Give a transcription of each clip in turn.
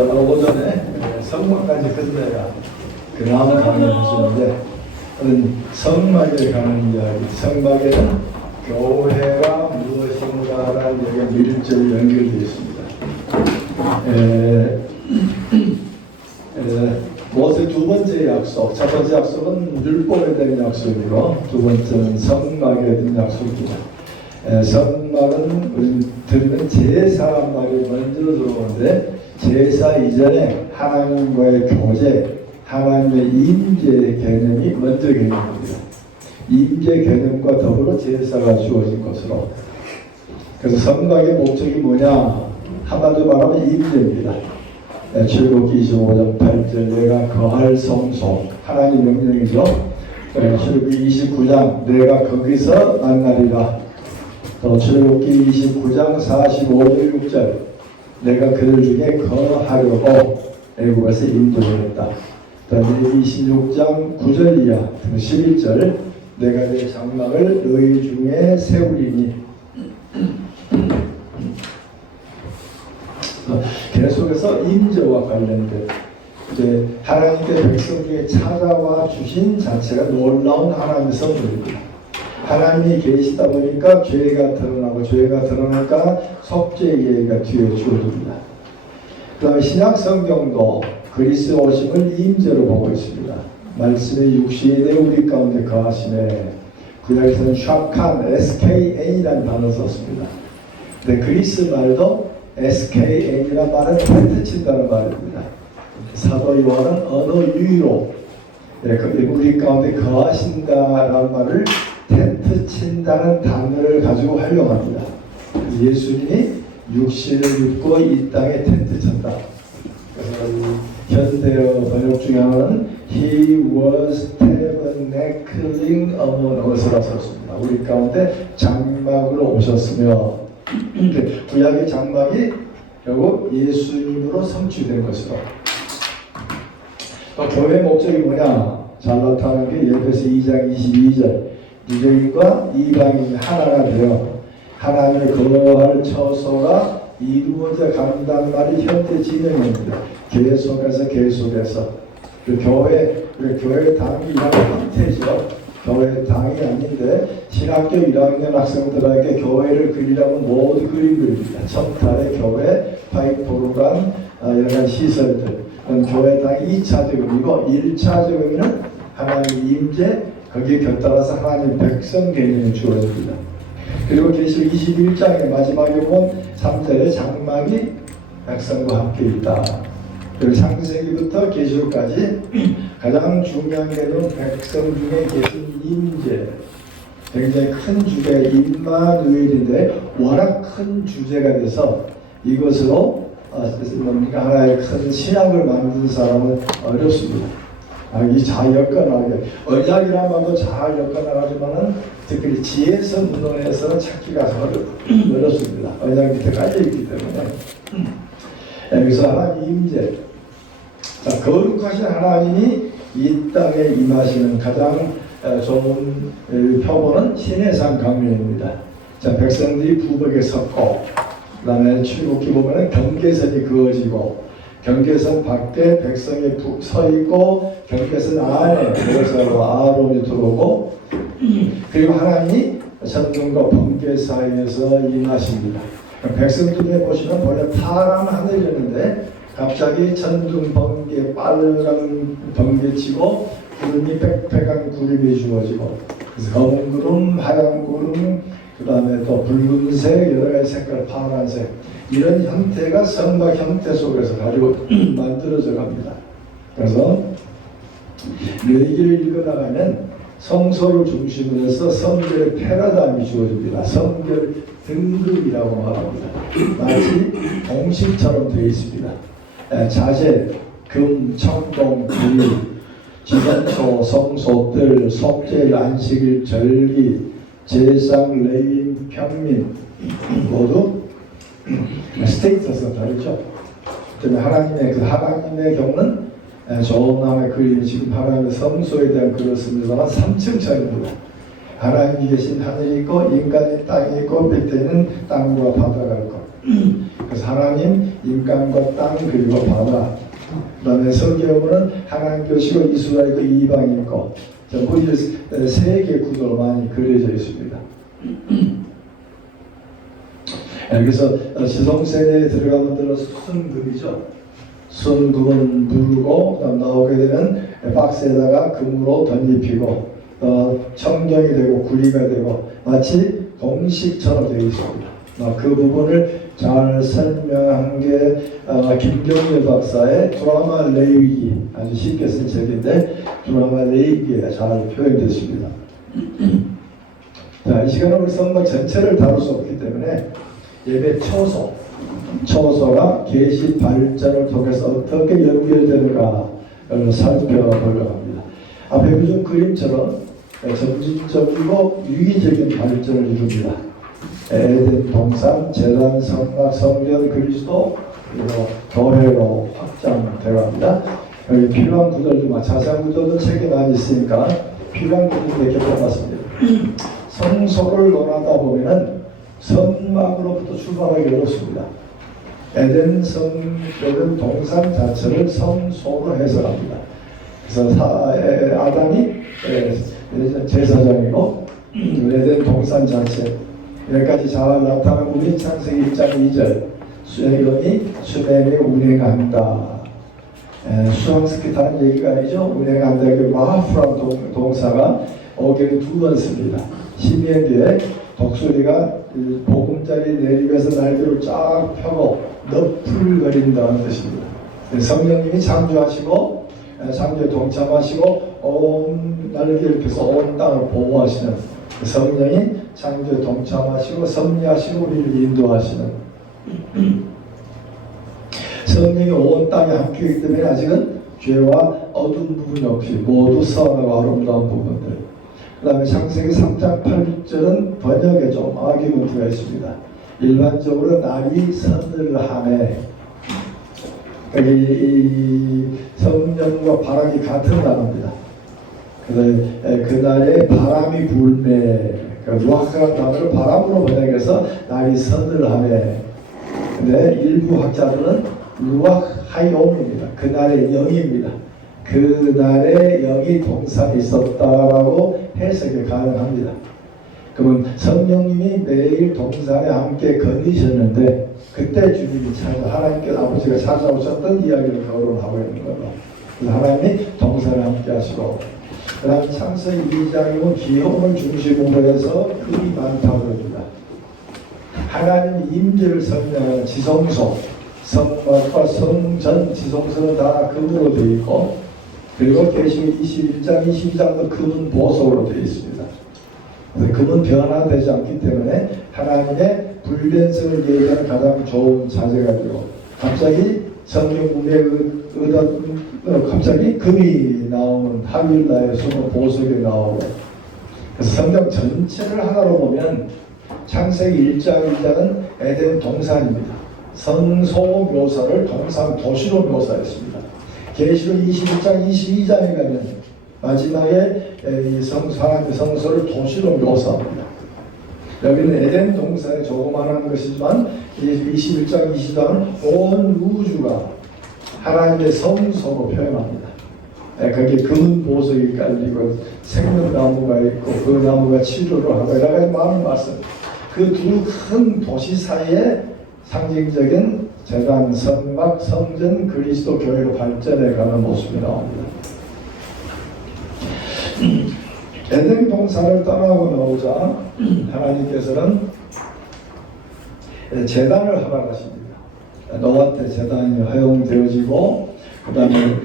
오전에 성막까지 끝내야 그 다음 강의를 해주는데, 성막에 관한 이야기. 성막에는 교회가 무엇인가라는 얘기가 밀접히 연결되어 있습니다. 모세 두 번째 약속, 첫 번째 약속은 율법에 대한 약속이고, 두 번째는 성막에 대한 약속입니다. 성막은 우리 들으면 제사 말이 먼저 들어오는데, 제사 이전에 하나님과의 교제, 하나님의 임재 개념이 먼저 개념입니다. 임재 개념과 더불어 제사가 주어진 것으로. 그래서 성막의 목적이 뭐냐? 한마디로 말하면 임재입니다. 출애굽기 25장 8절 내가 거할 성소, 하나님 명령이죠. 출애굽기 29장 내가 거기서 만나리라. 또 출애굽기 29장 45절 6절 내가 그들 중에 거하려고 애굽에서 인도했다. 또 26장 9절 이하 11절 내가 내 장막을 너희 중에 세우리니. 계속해서 임재와 관련된 하나님께 백성 중에 찾아와 주신 자체가 놀라운 하나님의 선물입니다. 하나님이 계시다 보니까 죄가 드러나고, 죄가 드러나니까 속죄 예가 뒤에 주어집니다. 그 다음에 신약 성경도 그리스도 오심을 임재로 보고 있습니다. 말씀의 육신에 우리 가운데 거하시네. 구약에서는 샤칸, SKN이라는 단어를 썼습니다. 근데 그리스 말도 SKN이라는 말은 텐트 친다는 말입니다. 사도 요한은 언어 유희로 우리 가운데 거하신다라는 말을 텐트 친다는 단어를 가지고 활용합니다. 예수님이 육신을 입고 이 땅에 텐트 쳤다. 그래서 현대어 번역 중에 하나는 He was tabernacling among us라고 썼습니다. 우리 가운데 장막으로 오셨으며, 구약의 장막이 결국 예수님으로 성취된 것으로. 교회의 목적이 뭐냐? 잘 나타나는 게 에베소 2장 22절 유대인과 이방인이 하나가 되어 하나님의 거할 처소가 이루어져 간다는 말이 현대 진영입니다. 계속해서 그 교회 당이 이런 형태죠. 교회 당이 아닌데 신학교 1학년 학생들에게 교회를 그리라면 모두 그립니다. 첨탈의 교회, 파이프로간, 여러 가지 시설들. 교회 당이 2차 적용이고 1차 적용은 하나님 임재, 거기에 곁들여서 하나님 백성 개념이 주어집니다. 그리고 계시록 21장의 마지막에 보면 3절에 장막이 백성과 함께 있다. 그리고 창세기부터 계시록까지 가장 중요한 개념은 백성 중에 계신 임재. 굉장히 큰 주제, 임마누엘인데 워낙 큰 주제가 돼서 이것으로 하나의 큰 신학을 만든 사람은 어렵습니다. 이 자연권하게 언약이란 말도 잘 엮어나가지만은 특히 지혜서 문헌에서는 찾기가 어렵습니다. 언약 밑에 깔려있기 때문에. 여기서 하나님 임재, 거룩하신 하나님이 이 땅에 임하시는 가장 좋은 표본은 시내산 강령입니다. 백성들이 부엌에 섰고, 그 다음에 출애굽기 보면은 경계선이 그어지고, 경계선 밖에 백성이 서 있고, 경계선 안에 모세와 아론이 들어오고, 그리고 하나님이 천둥과 번개 사이에서 임하십니다. 백성들에 보시면 원래 파란 하늘이었는데 갑자기 천둥, 번개, 빨간 번개치고 구름이 빽빽한 구름이 주어지고, 그래서 검은 구름, 하얀 구름, 그 다음에 또 붉은색, 여러 가지 색깔, 파란색, 이런 형태가 성막 형태 속에서 가지고 만들어져 갑니다. 그래서 레위기를 읽어나가면 성소를 중심으로 해서 성결의 패러다임이 주어집니다. 성결 등급이라고 말합니다. 마치 공식처럼 되어 있습니다. 자재, 금, 청동, 금, 지전소, 성소들, 속죄일, 안식일, 절기, 제상, 레위인, 평민 모두 스테이터스가 다르죠. 하나님의 경우는 조남의 그림이 지금 하나님의 성소에 대한 그렇습니다만 3층짜리입니다. 하나님이 계신 하늘이 있고 인간이 땅이 있고 밑에는 땅과 바다가 있고 그래서 하나님, 인간과 땅, 그리고 바다. 그 다음에 성경은 하나님 교시고 이스라엘과 이방인 거. 우리 세 개 구도로 많이 그려져 있습니다. 그래서 지성세계에 들어가면 들어서 순금이죠. 순금은 물고 그다음 나오게 되면 박스에다가 금으로 덧입히고 청경이 되고 구리가 되고 마치 공식처럼 되어 있습니다. 그 부분을 잘 설명한 게 김경일 박사의 드라마 레위기, 아주 쉽게 쓴 책인데 드라마 레위기에 잘 표현됐습니다. 자, 이 시간은 우리 성경 전체를 다룰 수 없기 때문에 예배 초소가 계시 발전을 통해서 어떻게 연결되는가를 살펴보려고 합니다. 앞에 보신 그림처럼 점진적이고 유기적인 발전을 이룹니다. 에덴 동산, 제단, 성막, 성전, 그리스도, 그리고 교회로 확장되어 갑니다. 여기 필요한 구절 중 자세한 구절도 책에 많이 있으니까 필요한 구절 몇 개 뽑았습니다. 성소를 논하다 보면은 성막으로부터 출발하기 어렵습니다. 에덴 동산 자체를 성소로 해석합니다. 그래서 아담이 제사장이고 에덴 동산 자체 여기까지 잘 나타나는 우리 창세기 1장 2절 수행원이 수행에 운행한다. 수학스키 타는 얘기가 아니죠. 운행한다. 마하프란 동사가 어개를 두 번 씁니다. 신명기에 독수리가 보금자리 내리면서 날개를 쫙 펴고 너풀거린다는 뜻입니다. 성령님이 창조하시고 창조에 동참하시고 온 날개를 펴서 온 땅을 보호하시는 성령이 창조에 동참하시고 섭리하시고 우리를 인도하시는 성령이 온 땅에 함께이기 때문에 아직은 죄와 어두운 부분 없이 모두 선하고 아름다운 부분들. 그 다음에 창세기 3장 8절은 번역에 좀 아기문트가 있습니다. 일반적으로 날이 서늘하네. 이 성령과 바람이 같은 단어입니다. 그날에 바람이 불매. 루아크라는 단어를 바람으로 번역해서 날이 서늘하네. 근데 일부 학자들은 루아크 하이옴입니다. 그날의 영입니다. 그날에 영이 동산이 있었다라고 해석이 가능합니다. 그러면 성령님이 매일 동산에 함께 거니셨는데 그때 주님이 하나님께서 아버지가 찾아오셨던 이야기를 거론하고 있는 거예요. 그래서 하나님이 동산에 함께 하시고 그 다음 창세기 2장이면 기업을 중심으로 해서 금이 많다고 합니다. 하나님 임재를 설명하는 지성소 성막과 성전 지성소는 다 금으로 되어 있고 그리고 계시록 21장, 22장도 금은 보석으로 되어 있습니다. 금은 변화되지 않기 때문에 하나님의 불변성을 얘기하는 가장 좋은 자재가 되고 갑자기 성경 구매에 갑자기 금이 나오는 하윌라의 수는 보석이 나오고 그래서 성경 전체를 하나로 보면 창세기 1장, 2장은 에덴 동산입니다. 성소 묘사를 동산 도시로 묘사했습니다. 계시록 21장, 22장에 가면 마지막에 하나님의 성소를 도시로 묘사합니다. 여기는 에덴 동산에 조그만한 것이지만 21장, 22장은 온 우주가 하나님의 성소로 표현합니다. 거기에 금은 보석이 깔리고 생명나무가 있고 그 나무가 치료를 하고 여러 가지 많은 말씀. 그 두 큰 도시 사이에 상징적인 제단, 성막, 성전, 그리스도 교회로 발전해가는 모습이 나옵니다. 에덴 동산을 떠나고 나오자 하나님께서는 제단을 허락하십니다. 노아 때 제단이 허용되어지고 그 다음에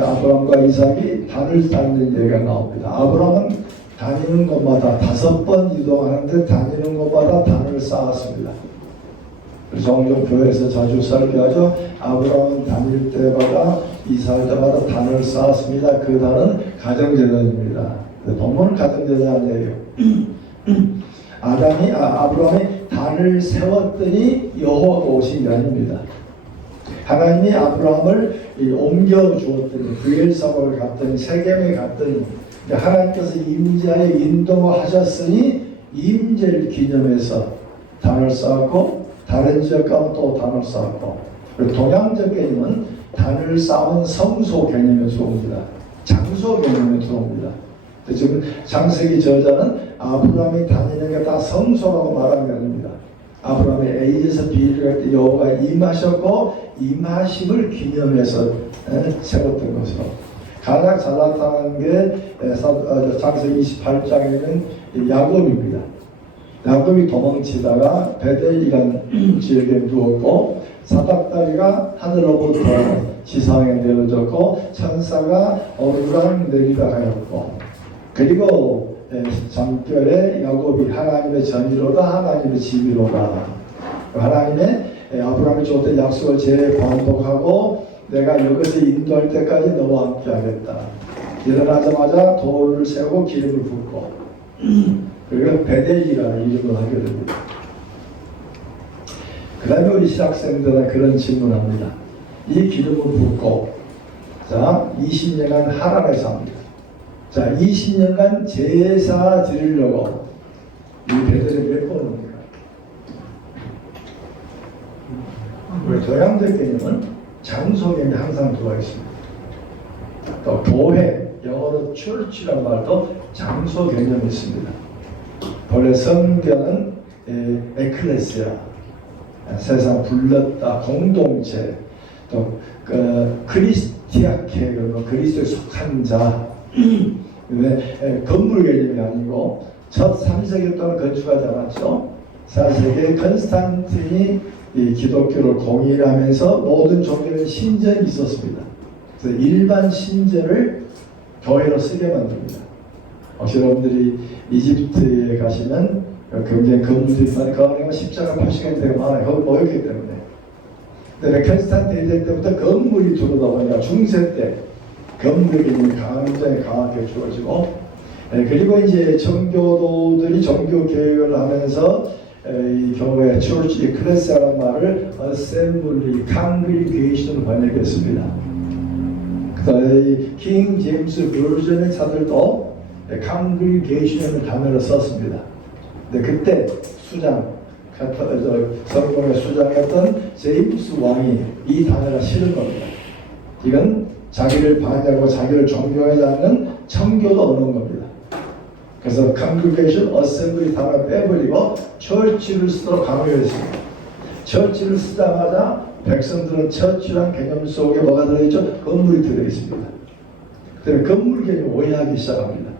아브라함과 이삭이 단을 쌓는 얘기가 나옵니다. 아브라함은 다니는 곳마다 5번 이동하는데 다니는 곳마다 단을 쌓았습니다. 종종 교회에서 자주 설교하죠. 아브라함은 다닐 때마다 이사할 때마다 단을 쌓았습니다. 그 단은 가정제단입니다. 본문은 가정제단이에요. 아브라함이 단을 세웠더니 여호와가 오신 게 아닙니다. 하나님이 아브라함을 옮겨 주었더니 브엘사바를 갔더니 세겜에 갔더니 하나님께서 임재하여 인도하셨으니 임재를 기념해서 단을 쌓았고 다른 지역 가면 또 단을 쌓고, 그리고 동양적 개념은 단을 쌓은 성소 개념에 들어옵니다. 장소 개념에 들어옵니다. 지금 창세기 저자는 아브라함이 다니는 게 다 성소라고 말하는 게 아닙니다. 아브라함이 A에서 B를 갈 때 여호와가 임하셨고 임하심을 기념해서 세웠던 것으로, 가장 잘 나타난 게 창세기 28장에는 야곱입니다. 야곱이 도망치다가 베델이라는 지역에 누웠고, 사닥다리가 하늘로부터 지상에 내려졌고, 천사가 오르락 내리락 하였고, 그리고 잠결에 야곱이 하나님의 전의로다 하나님의 지위로다, 하나님의 아브라함이 줬던 약속을 재반복하고 내가 여기서 인도할 때까지 너와 함께 하겠다. 일어나자마자 돌을 세우고 기름을 붓고, 그리고 베델이라는 이름을 하게 됩니다. 그 다음에 우리 신학생들은 그런 질문합니다. 이 기름을 붓고, 자, 20년간 하란에 삽니다. 자, 20년간 제사 드리려고 이 베델에 몇 번 옵니까? 우리 동양적 개념은 장소 개념이 항상 들어와 있습니다. 또 교회, 영어로 church라는 말도 장소 개념이 있습니다. 본래 성경은 에클레시아, 세상 불렀다, 공동체, 또 크리스티아케, 그리스도에 속한 자, 건물 개념이 아니고 첫 3세기 동안 건축하지 않았죠. 4세기에 컨스탄틴이 이 기독교를 공인하면서 모든 종교는 신전이 있었습니다. 그래서 일반 신전을 교회로 쓰게 만듭니다. 혹시 여러분들이 이집트에 가시면 굉장히 건물들이 많이, 그 안에 십자가 표시가 되게 많아요. 거기 모였기 때문에. 근데 컨스탄틴 될 때부터 건물이 들어오다 보니까 중세 때 건물이 굉장히 강하게 주어지고, 그리고 이제 정교도들이 종교 개혁을 하면서 이 교회 church 클래스라는 말을 assembly, congregation으로 번역했습니다. 그다음에 킹 제임스 버전의 자들도 congregation을 단어를 썼습니다. 근데 그때 수장, 성공의 수장이었던 제임스 왕이 이 단어가 싫은 겁니다. 이건 자기를 반대하고 자기를 존경하지 않는 청교도 얻는 겁니다. 그래서 congregation, assembly 단어 빼버리고 church를 쓰도록 강요했습니다. church를 쓰자마자 백성들은 church란 개념 속에 뭐가 들어있죠? 건물이 들어있습니다. 그다음에 건물 개념 오해하기 시작합니다.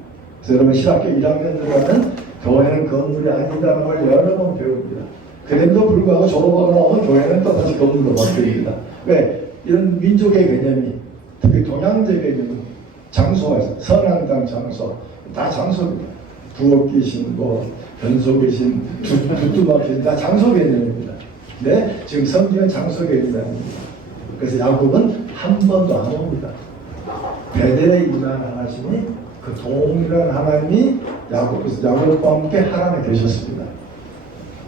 그래서 여러분 신학교 1학년 들어가면 교회는 건물이 아니다는 걸 여러 번 배웁니다. 그럼에도 불구하고 졸업하고 나오면 교회는 또 다시 건물로 바뀝니다. 왜? 이런 민족의 개념이, 특히 동양적 개념은 장소가 있어요. 선악당 장소, 다 장소입니다. 부엌 계신, 변소 계신, 두뚜막 계신, 다 장소 개념입니다. 네, 지금 성경은 장소 개념이 아닙니다. 그래서 야곱은 한 번도 안 옵니다. 베델에 임한 하나님이, 그 동일한 하나님이 야곱과 함께 하란에 계셨습니다.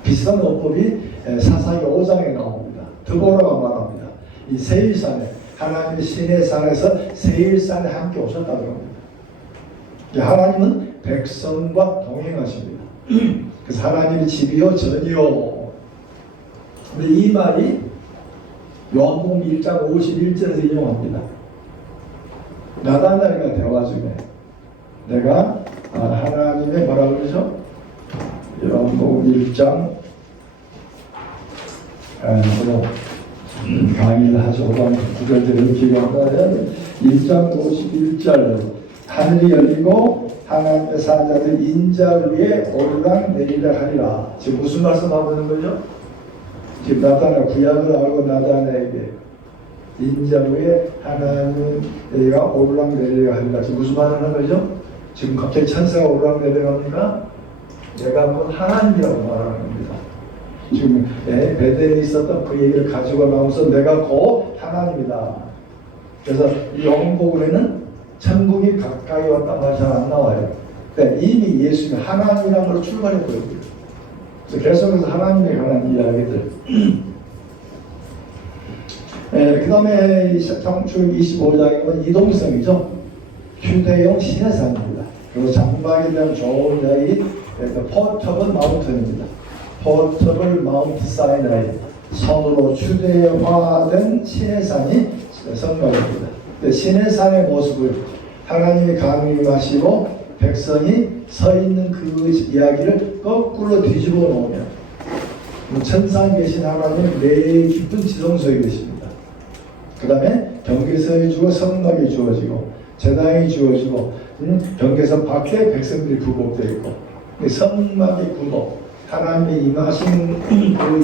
비슷한 어법이 사사기 5장에 나옵니다. 드보라가 말합니다. 이 세일산에, 하나님의 신의 산에서 세일산에 함께 오셨다고 합니다. 하나님은 백성과 동행하십니다. 그래서 하나님의 집이요 전이요. 근데 이 말이 요한복음 1장 51절에서 인용합니다. 나다나엘과 대화 중에 내가 하나님의 뭐라고 그러죠? 요한복음 1장 강의를 하죠. 구절들을 기록하면 1장 51절 하늘이 열리고 하나님의 사자들 인자 위에 오르락 내리락 하리라. 지금 무슨 말씀하고 있는 거죠? 지금 나타나 구약을 알고 나타나에게 인자 위에 하나님가 오르락 내리락 하리라. 지금 무슨 말을 하는 거죠? 지금 갑자기 천사가 오르락 내리락 합니까? 내가 곧 하나님이라고 말하는 겁니다. 지금 베델에 있었던 그 얘기를 가지고 나오면서 내가 곧 하나님이다. 그래서 이 요한복음에는 천국이 가까이 왔다는 말이 잘 안 나와요. 근데 이미 예수님이 하나님이라는 걸로 출발했거든요. 그래서 계속해서 하나님에 관한 이야기들. 그 다음에 창세기 25장이면 이동성이죠. 휴대용 시내산입니다. 그리고 장박에 대한 좋은 이야기, 포터블 마운틴입니다. 포터블 마운트 사이나이, 손으로 휴대화된 시내산이 성막입니다. 시내산의 모습을 하나님이 강림하시고 백성이 서 있는 그 이야기를 거꾸로 뒤집어 놓으면 천상에 계신 하나님은 내 깊은 지성소에 계십니다. 그 다음에 경계선이 주고 성막이 주어지고 제단이 주어지고 경계선 밖에 백성들이 굴복되어 있고 성막의 굴복, 하나님의 임하신 그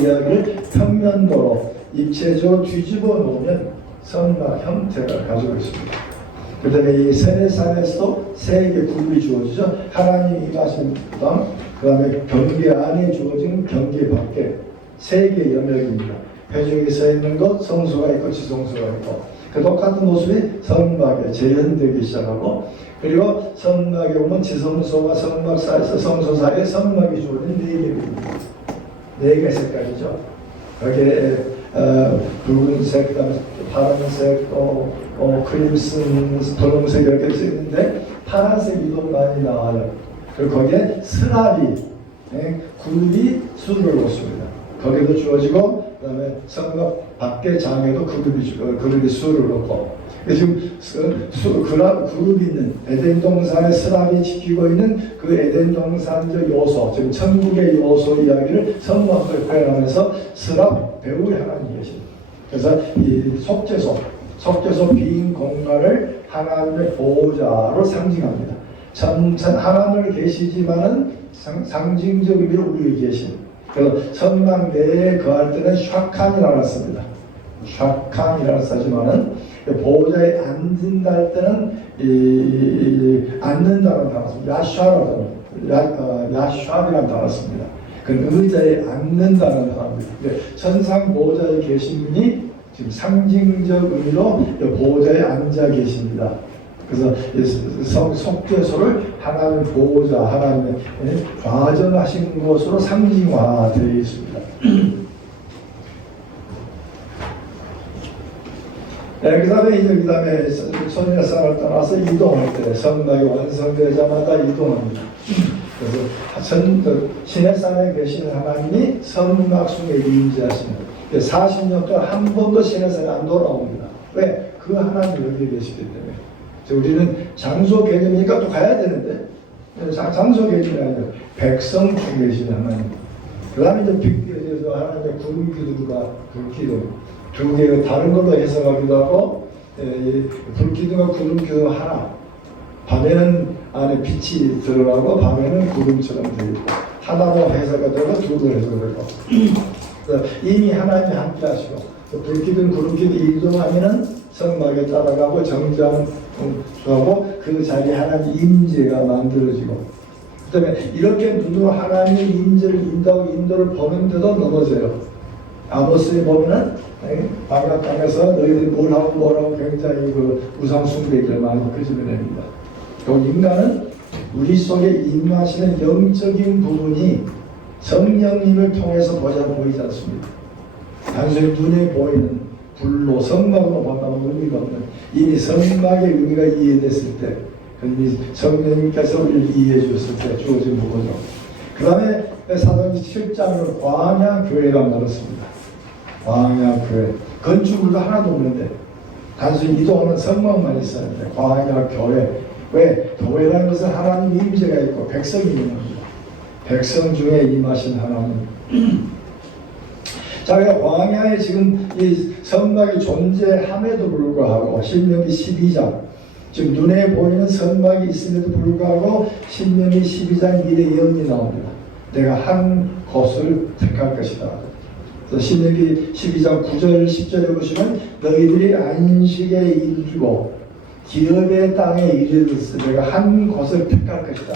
이야기를 평면도로 입체적으로 뒤집어 놓으면 성막 형태를 가지고 있습니다. 그 다음에 이 세례산에서도 세 개의 굴이 주어지죠. 하나님이 임하신 땅, 그 다음에 경계 안에 주어진 경계 밖에 세 개의 영역입니다. 회중이 서 있는 곳, 성소가 있고 지성소가 있고 그 똑같은 모습이 성막에 재현되기 시작하고 그리고 성막에 오면 지성소와 성막 사이에서 성소 사이에 성막이 주어진 네 개입니다. 네 개 색깔이죠. 거기에 붉은색, 파란색, 크림슨, 분홍색 이렇게 쓰이는데 파란색이 더 많이 나와요. 그리고 거기에 스라비, 그룹이 수를 놓습니다. 거기도 주어지고 그 다음에 성막 밖에 장에도 그룹이 수를 놓고 지금 그룹이 있는 에덴 동산의 스랍이 지키고 있는 그 에덴 동산적 요소, 지금 천국의 요소 이야기를 성막을 표현하면서 스랍 배후에 하나님이 계십니다. 그래서 이 속죄소 빈 공간을 하나님의 보호자로 상징합니다. 하나님을 계시지만은 상징적 의미로 우리 계신. 그래서 성막 내에 거할 때는 샤칸이라고 씁니다. 샤칸이라고 쓰지만은 보호자에 앉는다 할 때는 앉는다는 단어 씁니다. 야샤이라는 단어 씁니다. 그 의자에 앉는다는 단어입니다. 천상 보호자에 계신 분이 지금 상징적 의미로 보호자에 앉아 계십니다. 그래서 속죄소를 하나님 보호자, 하나님의 좌정하신 것으로 상징화되어 있습니다. 그 다음에 소녀산을 떠나서 이동할 때 성막이 완성되자마자 이동합니다. 그래서 시내산에 계신 하나님이 성막 속에 임재하시는 40년 동안 한 번도 시내산에 안 돌아옵니다. 왜? 그 하나님이 여기 계시기 때문에. 우리는 장소 개념이니까 또 가야 되는데 장소 개념이 아니라 백성 중에 계신 하나님. 그 다음에 이제 하나님의 구름기둥과 불기둥 두 개의 다른 걸로 해석하기도 하고 불기둥과 구름기둥 하나. 밤에는 안에 빛이 들어가고 밤에는 구름처럼 되고 하나로 해석이 되고 두로 해석되고 이미 하나님이 함께 하시고 불기둥 구름기둥 이동하면은 성막에 따라가고 정지하고 그 자리에 하나님 임재가 만들어지고 그 다음에 이렇게 눈으로 하나님의 임재를 인도를 보는데도 넘어져요. 아모스에 보면은 바깥 땅에서 너희들이 뭘 하고 굉장히 그 우상 숭배를 많이 끄집어냅니다. 인간은 우리 속에 임하시는 영적인 부분이 성령님을 통해서 보이지 않습니다. 단순히 눈에 보이는 불로 성막으로 본다면 의미가 없는 이미 성막의 의미가 이해됐을 때 성령님께서 우리를 이해해 주셨을 때 주어진 부분이죠. 그 다음에 사도행전 7장을 광야교회가 말했습니다. 광야교회 건축물도 하나도 없는데 단순히 이동하는 성막만 있었는데 광야교회. 왜? 교회라는 것은 하나님 임재가 있고 백성이 있는 겁니다. 백성 중에 임하신 하나님. 자, 광야에 지금 이 성막이 존재함에도 불구하고 신명기 12장 지금 눈에 보이는 성막이 있음에도 불구하고 신명기 12장 미래 예언이 나옵니다. 내가 한 곳을 택할 것이다. 그래서 신명기 12장 9절 10절에 보시면 너희들이 안식에 이르고 기업의 땅에 이르듯이 내가 한 곳을 택할 것이다.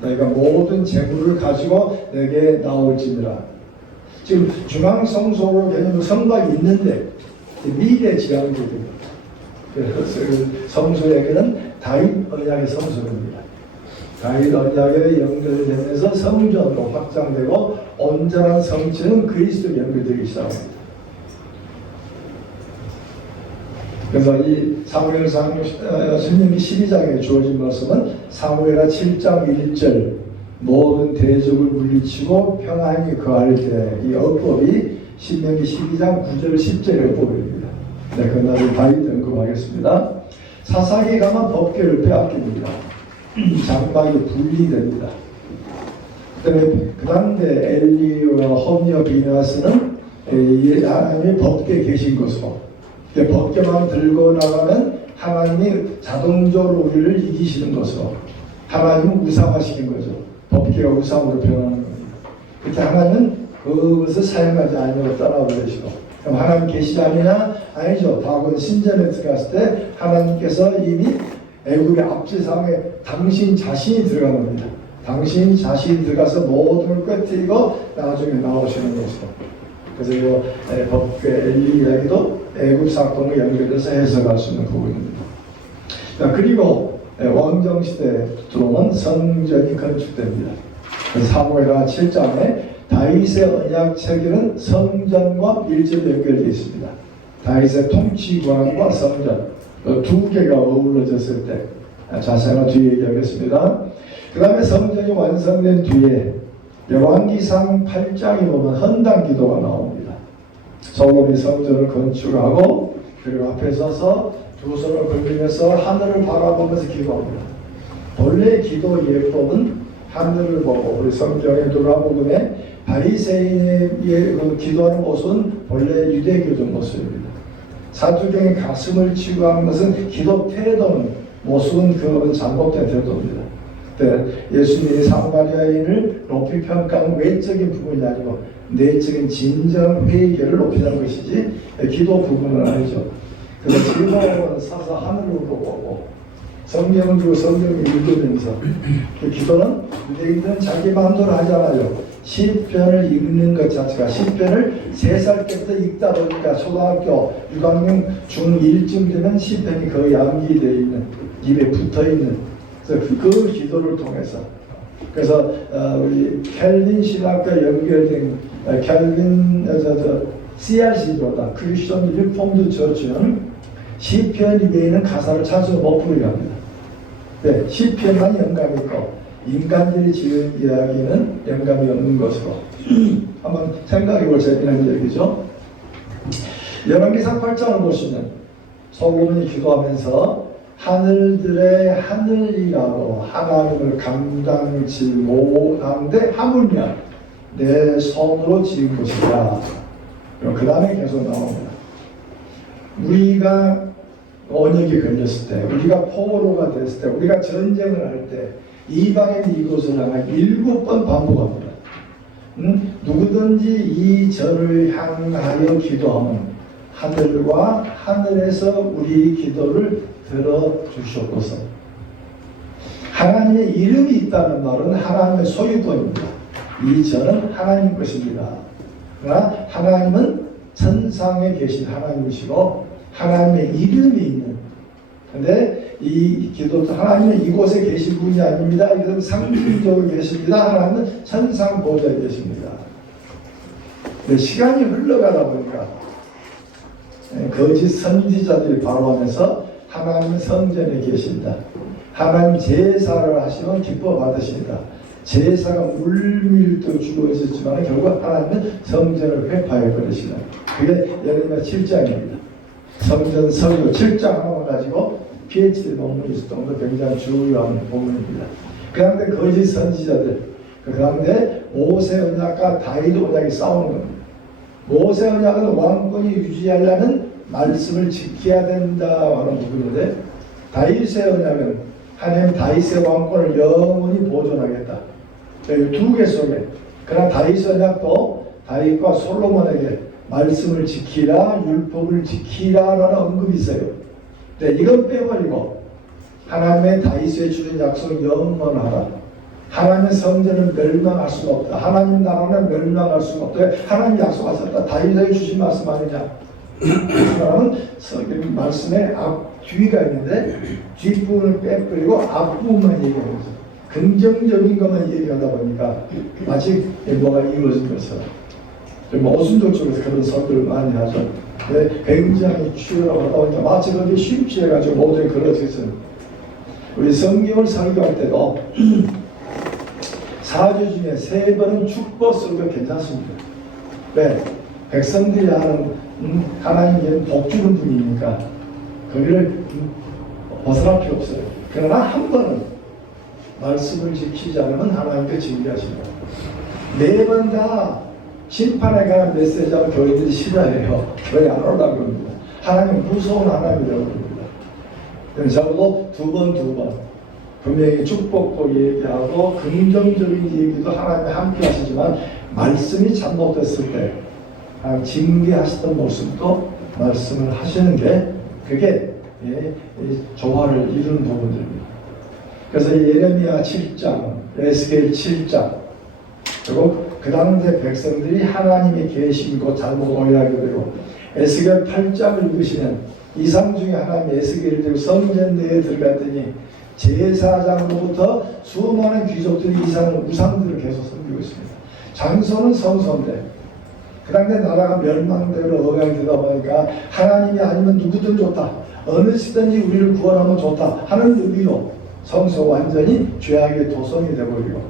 너희가 모든 재물을 가지고 내게 나올지니라. 지금 중앙성소로 개념 성막이 있는데 미래 지향적입니다. 그래서 성소에게는 다윗 언약의 성소입니다. 다윗 언약에 연결되면서 성전으로 확장되고 온전한 성체는 그리스도에 연결되기 시작합니다. 그래서 이 사무엘상 신명기 12장에 주어진 말씀은 사무엘하 7장 1절 모든 대적을 물리치고 평안히 거할 때 이 어법이 신명기 12장 9절 10절의 어법입니다. 네, 그날을 다윗 언급하겠습니다. 사사기 가면 법궤를 빼앗깁니다. 장막이 분리됩니다. 그 다음에 엘리와 홈리와 비나스는 하나님이 법궤에 계신 것으로 법궤만 들고 나가면 하나님이 자동적으로 우리를 이기시는 것으로 하나님은 우상하시는 거죠. 법궤가 우상으로 변하는 겁니다. 그렇게 하나님은 그것을 사용하지 않으려고 떠나버리시고 그럼 하나님 계시지 않느냐? 아니죠. 다윗은 신전에 들어갔을 때 하나님께서 이미 애굽의 앞지상에 당신 자신이 들어간 겁니다. 당신 자신이 들어가서 모든 걸 꿰뜨리고 나중에 나오시는 것으로. 그래서 이 법궤 엘리 이야기도 애굽 사건과 연결해서 해석할 수 있는 부분입니다. 그리고 왕정시대에 들어오면 성전이 건축됩니다. 사무엘하 7장에 다윗의 언약 체계는 성전과 밀접히 연결되어 있습니다. 다윗의 통치관과 성전 두 개가 어우러졌을 때 자세한 뒤에 얘기하겠습니다. 그 다음에 성전이 완성된 뒤에 열왕기상 8장에 보면 헌당 기도가 나옵니다. 솔로몬이 성전을 건축하고 그리고 앞에 서서 두 손을 걸리면서 하늘을 바라보면서 기도합니다. 본래 기도 예법은 하늘을 보고 우리 성경에 누가복음에 바리새인의 그 기도하는 모습은 본래 유대교적 모습입니다. 사두경의 가슴을 치고 하는 것은 기도 태도는 모습은 그건 잘못된 태도입니다. 예수님이 사마리아인을 높이 평가한 외적인 부분이 아니고 내적인 진정 회개를 높이는 것이지 기도 부분은 아니죠. 그래서 기도는 서서 하늘을 보고 성경을 두고 성경을 읽으면서 그 기도는 유대인들은 자기 마음대로 하잖아요. 시편을 읽는 것 자체가 시편을 3살 때부터 읽다 보니까 초등학교 6학년 중1쯤 되면 시편이 거의 암기되어 있는 입에 붙어있는 그래서 그 기도를 통해서 그래서 우리 켈빈 신학과 연결된 켈빈 CRC보다 크리스천 리폼드 처치는 시편 입에 있는 가사를 찬송을 못 부르게 합니다. 네, 시편만 영감이 있고 인간들이 지은 이야기는 영감이 없는 것으로 한번 생각해 볼 재미난 얘기죠. 열왕기상 8장을 보시면 솔로몬이 기도하면서 하늘들의 하늘이라고 하나님을 감당치 못하는데 하물며 내 손으로 지은 것이다. 그 다음에 계속 나옵니다. 우리가 언역이 걸렸을 때, 우리가 포로가 됐을 때, 우리가 전쟁을 할 때 이방인 이곳을 향해 7번 반복합니다. 누구든지 이 절을 향하여 기도하면 하늘과 하늘에서 우리 기도를 들어주셨고서 하나님의 이름이 있다는 말은 하나님의 소유권입니다. 이 절은 하나님 것입니다. 그러나 하나님은 천상에 계신 하나님이시고 하나님의 이름이 있는 근데 이 기도도 하나님은 이곳에 계신 분이 아닙니다. 이것은 상징적으로 계십니다. 하나님은 천상 보좌에 계십니다. 시간이 흘러가다 보니까 거짓 선지자들이 발언해서 하나님은 성전에 계신다. 하나님 제사를 하시면 기뻐 받으신다. 제사가 물밀도 주어졌지만 결국 하나님은 성전을 회파해 버리시다. 그게 예레미야 7장입니다. 성전 설교 7장 하나만 가지고 PhD 논문이 있을 정도로 굉장히 중요한 부분입니다. 그 다음에 거짓 선지자들, 그 다음에 모세 언약과 다윗 언약이 싸우는 겁니다. 모세 언약은 왕권이 유지하려면 말씀을 지켜야 된다 하는 부분인데 다윗의 언약은 하나님 다윗의 왕권을 영원히 보존하겠다. 이 두 개 속에 그러나 다윗의 언약도 다윗과 솔로몬에게 말씀을 지키라, 율법을 지키라라는 언급이 있어요. 네, 이건 빼버리고 하나님의 다윗에 주신 약속을 영원하라. 하나님의 성전을 멸망할 수가 없다. 하나님 나라는 멸망할 수가 없다. 하나님 약속하셨다. 다윗에게 주신 말씀 아니냐? 그러면 성경 말씀에 뒤가 있는데 뒷부분을 빼버리고 앞부분만 얘기하는 거죠. 긍정적인 것만 얘기하다 보니까 마치 뭐가 이루어진 것처럼 모순적으로 그런 설교를 많이 하죠. 굉장히 추월하고 하다 보니까 마치 그렇게 쉽지 해가지고 모두에 그려져 있어요. 우리 성경을 설교할 때도 4주 중에 3번은 축복 써도 괜찮습니다. 왜? 백성들이 하는 하나님께는 복 주는 분이니까 거기를 벗어날 필요 없어요. 그러나 한 번은 말씀을 지키지 않으면 하나님께 징계하십니다. 4번 다 심판에 관한 메시지하고 교회들이 싫어해요. 교회 안 오라고 합니다. 하나님 무서운 하나님이라고 합니다. 적어도 2번 분명히 축복도 얘기하고 긍정적인 얘기도 하나님이 함께 하시지만 말씀이 잘못됐을 때 징계하시던 모습도 말씀을 하시는 게 그게 조화를 이루는 부분들입니다. 그래서 예레미야 7장, 에스겔 7장 그리고 그 당대 백성들이 하나님이 계신 곳 잘못 오해하게 되고 에스겔 8장을 읽으시면 이상 중에 하나님이 에스겔을 들고 성전 내에 들어갔더니 제사장으로부터 수많은 귀족들이 우상들을 계속 섬기고 있습니다. 장소는 성소인데 그 당대 나라가 멸망대로 억양이 되다 보니까 하나님이 아니면 누구든 좋다, 어느 시든지 우리를 구원하면 좋다 하는 의미로 성소 완전히 죄악의 도성이 되어버리고,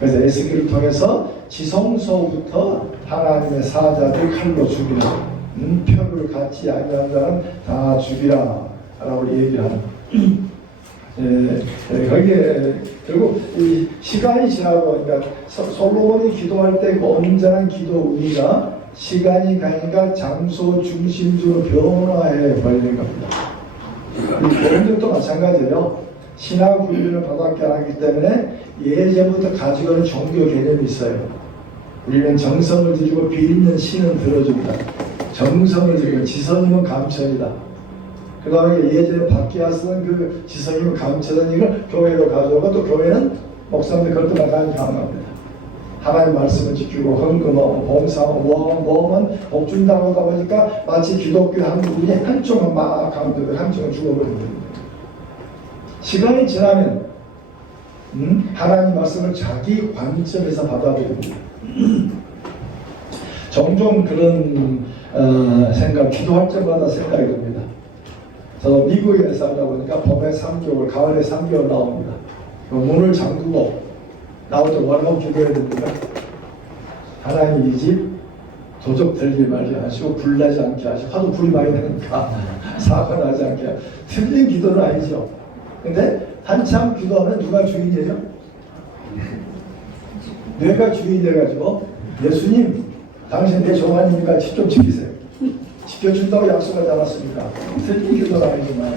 그래서 에스겔을 통해서 지성소부터 하나님의 사자들 칼로 죽이는 표를 갖지 아니한 자는 다 죽이라 라고 얘기하는 거기에 결국 이 시간이 지나고, 그러니까 솔로몬이 기도할 때 온전한 기도 의미가 시간이 가니까 장소 중심주로 변화해 버리는 겁니다. 고린도도 마찬가지예요. 신학 훈련을 받았게 하기 때문에 예전부터 가지고 있는 종교 개념이 있어요. 우리는 정성을 들이고 빌는 신은 들어줍니다. 정성을 들이고 지성이면 감천이다. 그 다음에 예전에 밖에 쓰는 그 지성이면 감천은 이걸 교회로 가져오고, 또 교회는 목사님들 그것도 나가는 강합니다. 하나님 말씀을 지키고 헌금하고 봉사하고 모험은 복 준다고 하다 보니까 마치 기독교 한 부분이 한쪽은 막 강도들 한쪽은 죽어버립니다. 시간이 지나면 하나님 말씀을 자기 관점에서 받아들입니다. 종종 그런 생각, 기도할 때마다 생각이 듭니다. 저도 미국에 살다 보니까 봄에 3개월, 가을에 3개월 나옵니다. 문을 잠그고 나올 때 뭐라고 기도해야 됩니까? 하나님 이 집 도적 들지 말게 하시고 불나지 않게 하시고, 하도 불이 많이 나니까 사고 나지 않게 하시고. 틀린 기도는 아니죠. 근데 한참 기도하면 누가 주인이에요? 내가 주인 돼가지고 예수님 당신 내 종아니니까 집 좀 지키세요. 지켜준다고 약속하지 않았습니까? 틀린 기도는 아니지만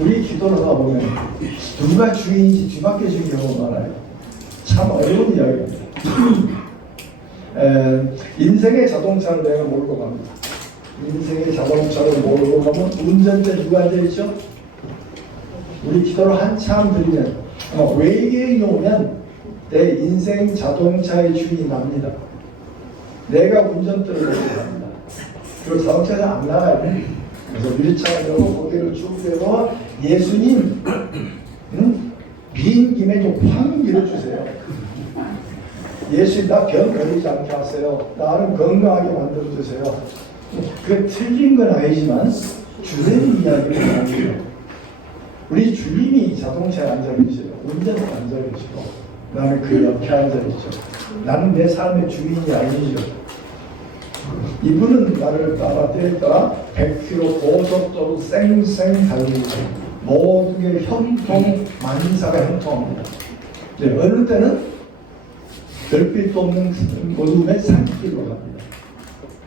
우리 기도를 하보면 누가 주인인지 뒤바뀌어 주는 경우가 많아요. 참 어려운 이야기입니다. 인생의 자동차를 내가 몰고 갑니다. 인생의 자동차를 몰고 가면 운전대 누가 앉아있죠? 우리 기도를 한참 드리면 외계인이 오면 내 인생 자동차의 주인이 납니다. 내가 운전대를 몰고 갑니다. 그리고 자동차는 안 나가요. 그래서 밀착을 하고 고개를 쭉 대고 예수님 비인김에 좀 확 밀어주세요. 예수님 나 병 걸리지 않게 하세요. 나를 건강하게 만들어주세요. 그게 틀린 건 아니지만 주된 이야기는 아니에요. 우리 주님이 자동차에 앉아 계시고 운전에 앉아 계시고 나는 그 옆에 앉아 있죠. 나는 내 삶의 주인이 아니죠. 이분은 나를 따라 때렸다가 100km 고속도로 쌩쌩 달리고 모든 게 형통 만사가 형통합니다. 어느 때는 별빛도 없는 어둠의 산길로 갑니다.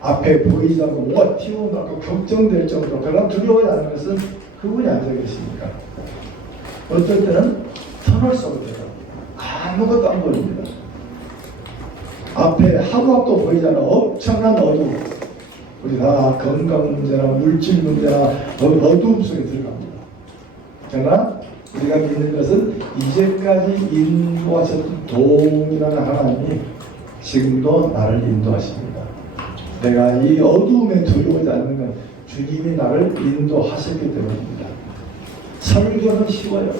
앞에 보이지 않고 뭐가 튀어나오고 걱정될 정도로, 그러나 두려워하지 않는 것은 그분이 앉아 계시니까. 어떨 때는 터널 속으로 들어갑니다. 아무것도 안 보입니다. 앞에 하루 앞도 보이지 않아 엄청난 어둠. 우리가 건강 문제나 물질 문제나 어둠 속에 들어갑니다. 그러나 우리가 믿는 것은 이제까지 인도하셨던 동일한 하나님이 지금도 나를 인도하십니다. 내가 이 어둠에 두려워하지 않는 건 주님이 나를 인도하셨기 때문입니다. 설교는 쉬워요.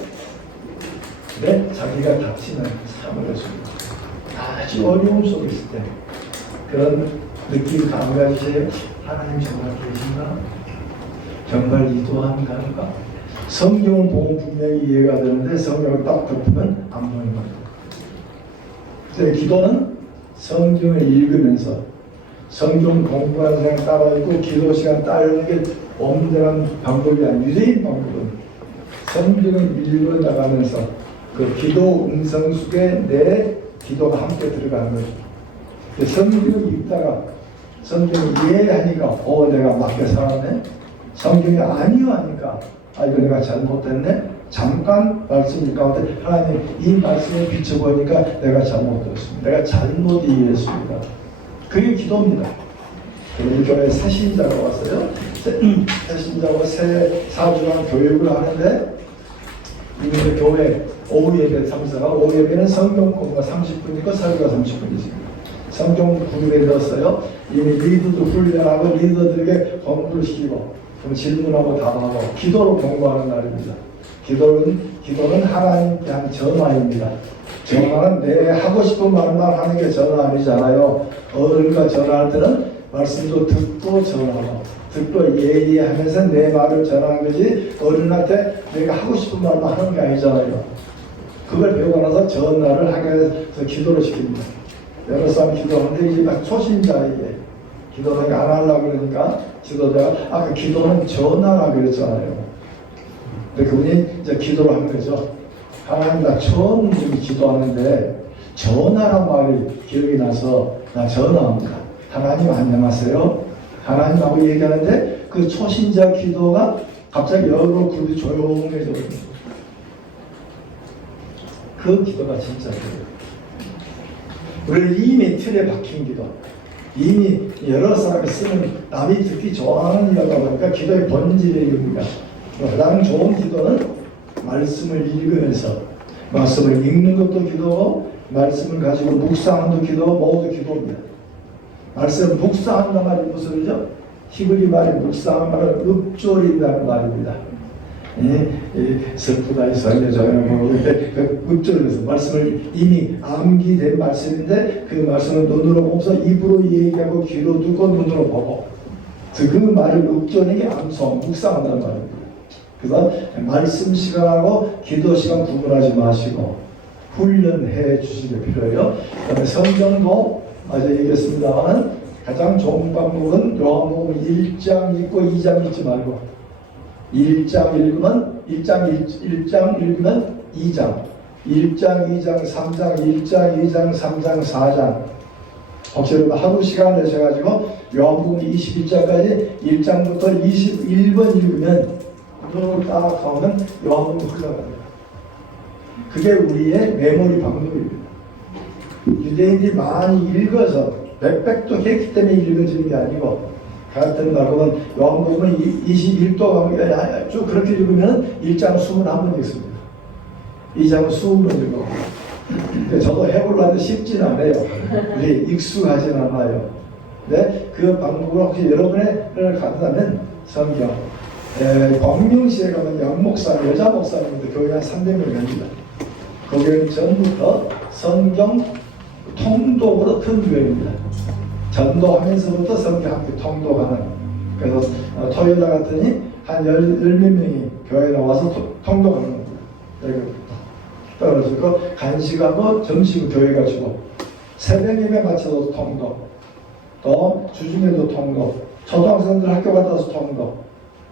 근데 자기가 닥치면 참 어렵습니다. 아주 어려움 속에 있을 때 그런 느낌 감각이세요? 하나님 정말 계신가? 정말 이도한가? 성경을 보면 분명히 이해가 되는데 성경을 딱 덮으면 안 보이는 겁니다. 기도는 성경을 읽으면서 성경 공부하는 시간 따라 읽고 기도 시간 따르는 게 온전한 방법이 아니라 유대인 방법은 성경을 읽어 나가면서 그 기도 음성 속에 내 기도가 함께 들어가는 거죠. 성경을 읽다가 성경을 이해하니까 내가 맞게 살았네. 성경이 아니요 하니까 이거 내가 잘못했네. 잠깐 말씀 가운데 하나님 이 말씀에 비춰보니까 내가 잘못했습니다. 내가 잘못 이해했습니다. 그게 기도입니다. 우리 교회에 새 신자가 왔어요. 새 신자가 새 4주간 교육을 하는데 이미 교회 오후 예배 참석하 오후 예배는 성경 공부가 30분이고 설교가 30분이죠. 성경 구급에 넣었어요. 이미 리더도 훈련하고 리더들에게 공부를 시키고 그럼 질문하고 답하고 기도로 공부하는 날입니다. 기도는 하나님께 한 전화입니다. 전화는 내 하고 싶은 말만 하는 게 전화 아니잖아요. 어른과 전화할 때는 말씀도 듣고 전하고 듣고 예의하면서 내 말을 전하는 거지 어른한테 내가 하고 싶은 말만 하는 게 아니잖아요. 그걸 배우고 나서 전화를 하게 해서 기도를 시킵니다. 여러 사람 기도하는데 이제 막 초신자에게 기도를 안 하려고 그러니까 지도자가 아까 기도는 전화라 그랬잖아요. 근데 그분이 이제 기도를 한 거죠. 하나님 나 처음 기도하는데 전화란 말이 기억이 나서 나 전화합니다. 하나님 안녕하세요. 하나님하고 얘기하는데 그 초신자 기도가 갑자기 여러 굴이 조용해졌거든요. 그 기도가 진짜 기도예요. 우리는 이미 틀에 박힌 기도, 이미 여러 사람이 쓰는 남이 듣기 좋아하는 이야기가 보니까 기도의 본질의 의미가 가장 좋은 기도는 말씀을 읽으면서 말씀을 읽는 것도 기도고 말씀을 가지고 묵상하는 것도 기도고 모두 기도입니다. 말씀 묵상한다는 말이 무슨 말이죠? 히브리 말이 묵상한 말은 읊조린다는 말입니다. 슬프다 이 설레져요. 읊조려서 말씀을 이미 암기된 말씀인데 그 말씀을 눈으로 보면서 입으로 얘기하고 귀로 듣고 눈으로 보고 그 말을 읊조리는 게 암송, 묵상한다는 말입니다. 그래서 말씀 시간하고 기도 시간 구분하지 마시고 훈련해 주시기 필요해요. 그다음에 성경도 어제 얘기했습니다만 가장 좋은 방법은 요한복음 1장 읽고 2장 읽지 말고 1장 읽으면 1장 읽으면 2장 1장 2장 3장 1장 2장 3장 4장 혹시 여러분 하루 시간 내셔가지고 요한복음 21장까지 1장부터 21번 읽으면 눈을 딱 가면 요한복음 흘러갑니다. 그게 우리의 메모리 방법입니다. 유대인들이 많이 읽어서 백백도 했기 때문에 읽어지는 게 아니고 같은 말로는 요한복음은 21도 쭉 그렇게 읽으면 1장 21번 읽습니다. 2장은 20번 읽고 저도 해보려는데 쉽진 않아요. 우리 익숙하진 않아요. 근데 그 방법을 혹시 여러분을 갖다면 성경 광명시에 가면 양목사 여자 목사님들 교회 한 300명 됩니다. 거기는 전부터 성경 통독으로 큰 교회입니다. 전도하면서부터 성경 함께 통독하는. 그래서 토요일 같더니 한 열 몇 명이 교회에 나와서 통독하는 겁니다. 떨어지고 간식하고 점심 교회 가지고 새벽 예배 마쳐서 통독, 또 주중에도 통독, 초등학생들 학교 갔다 와서 통독.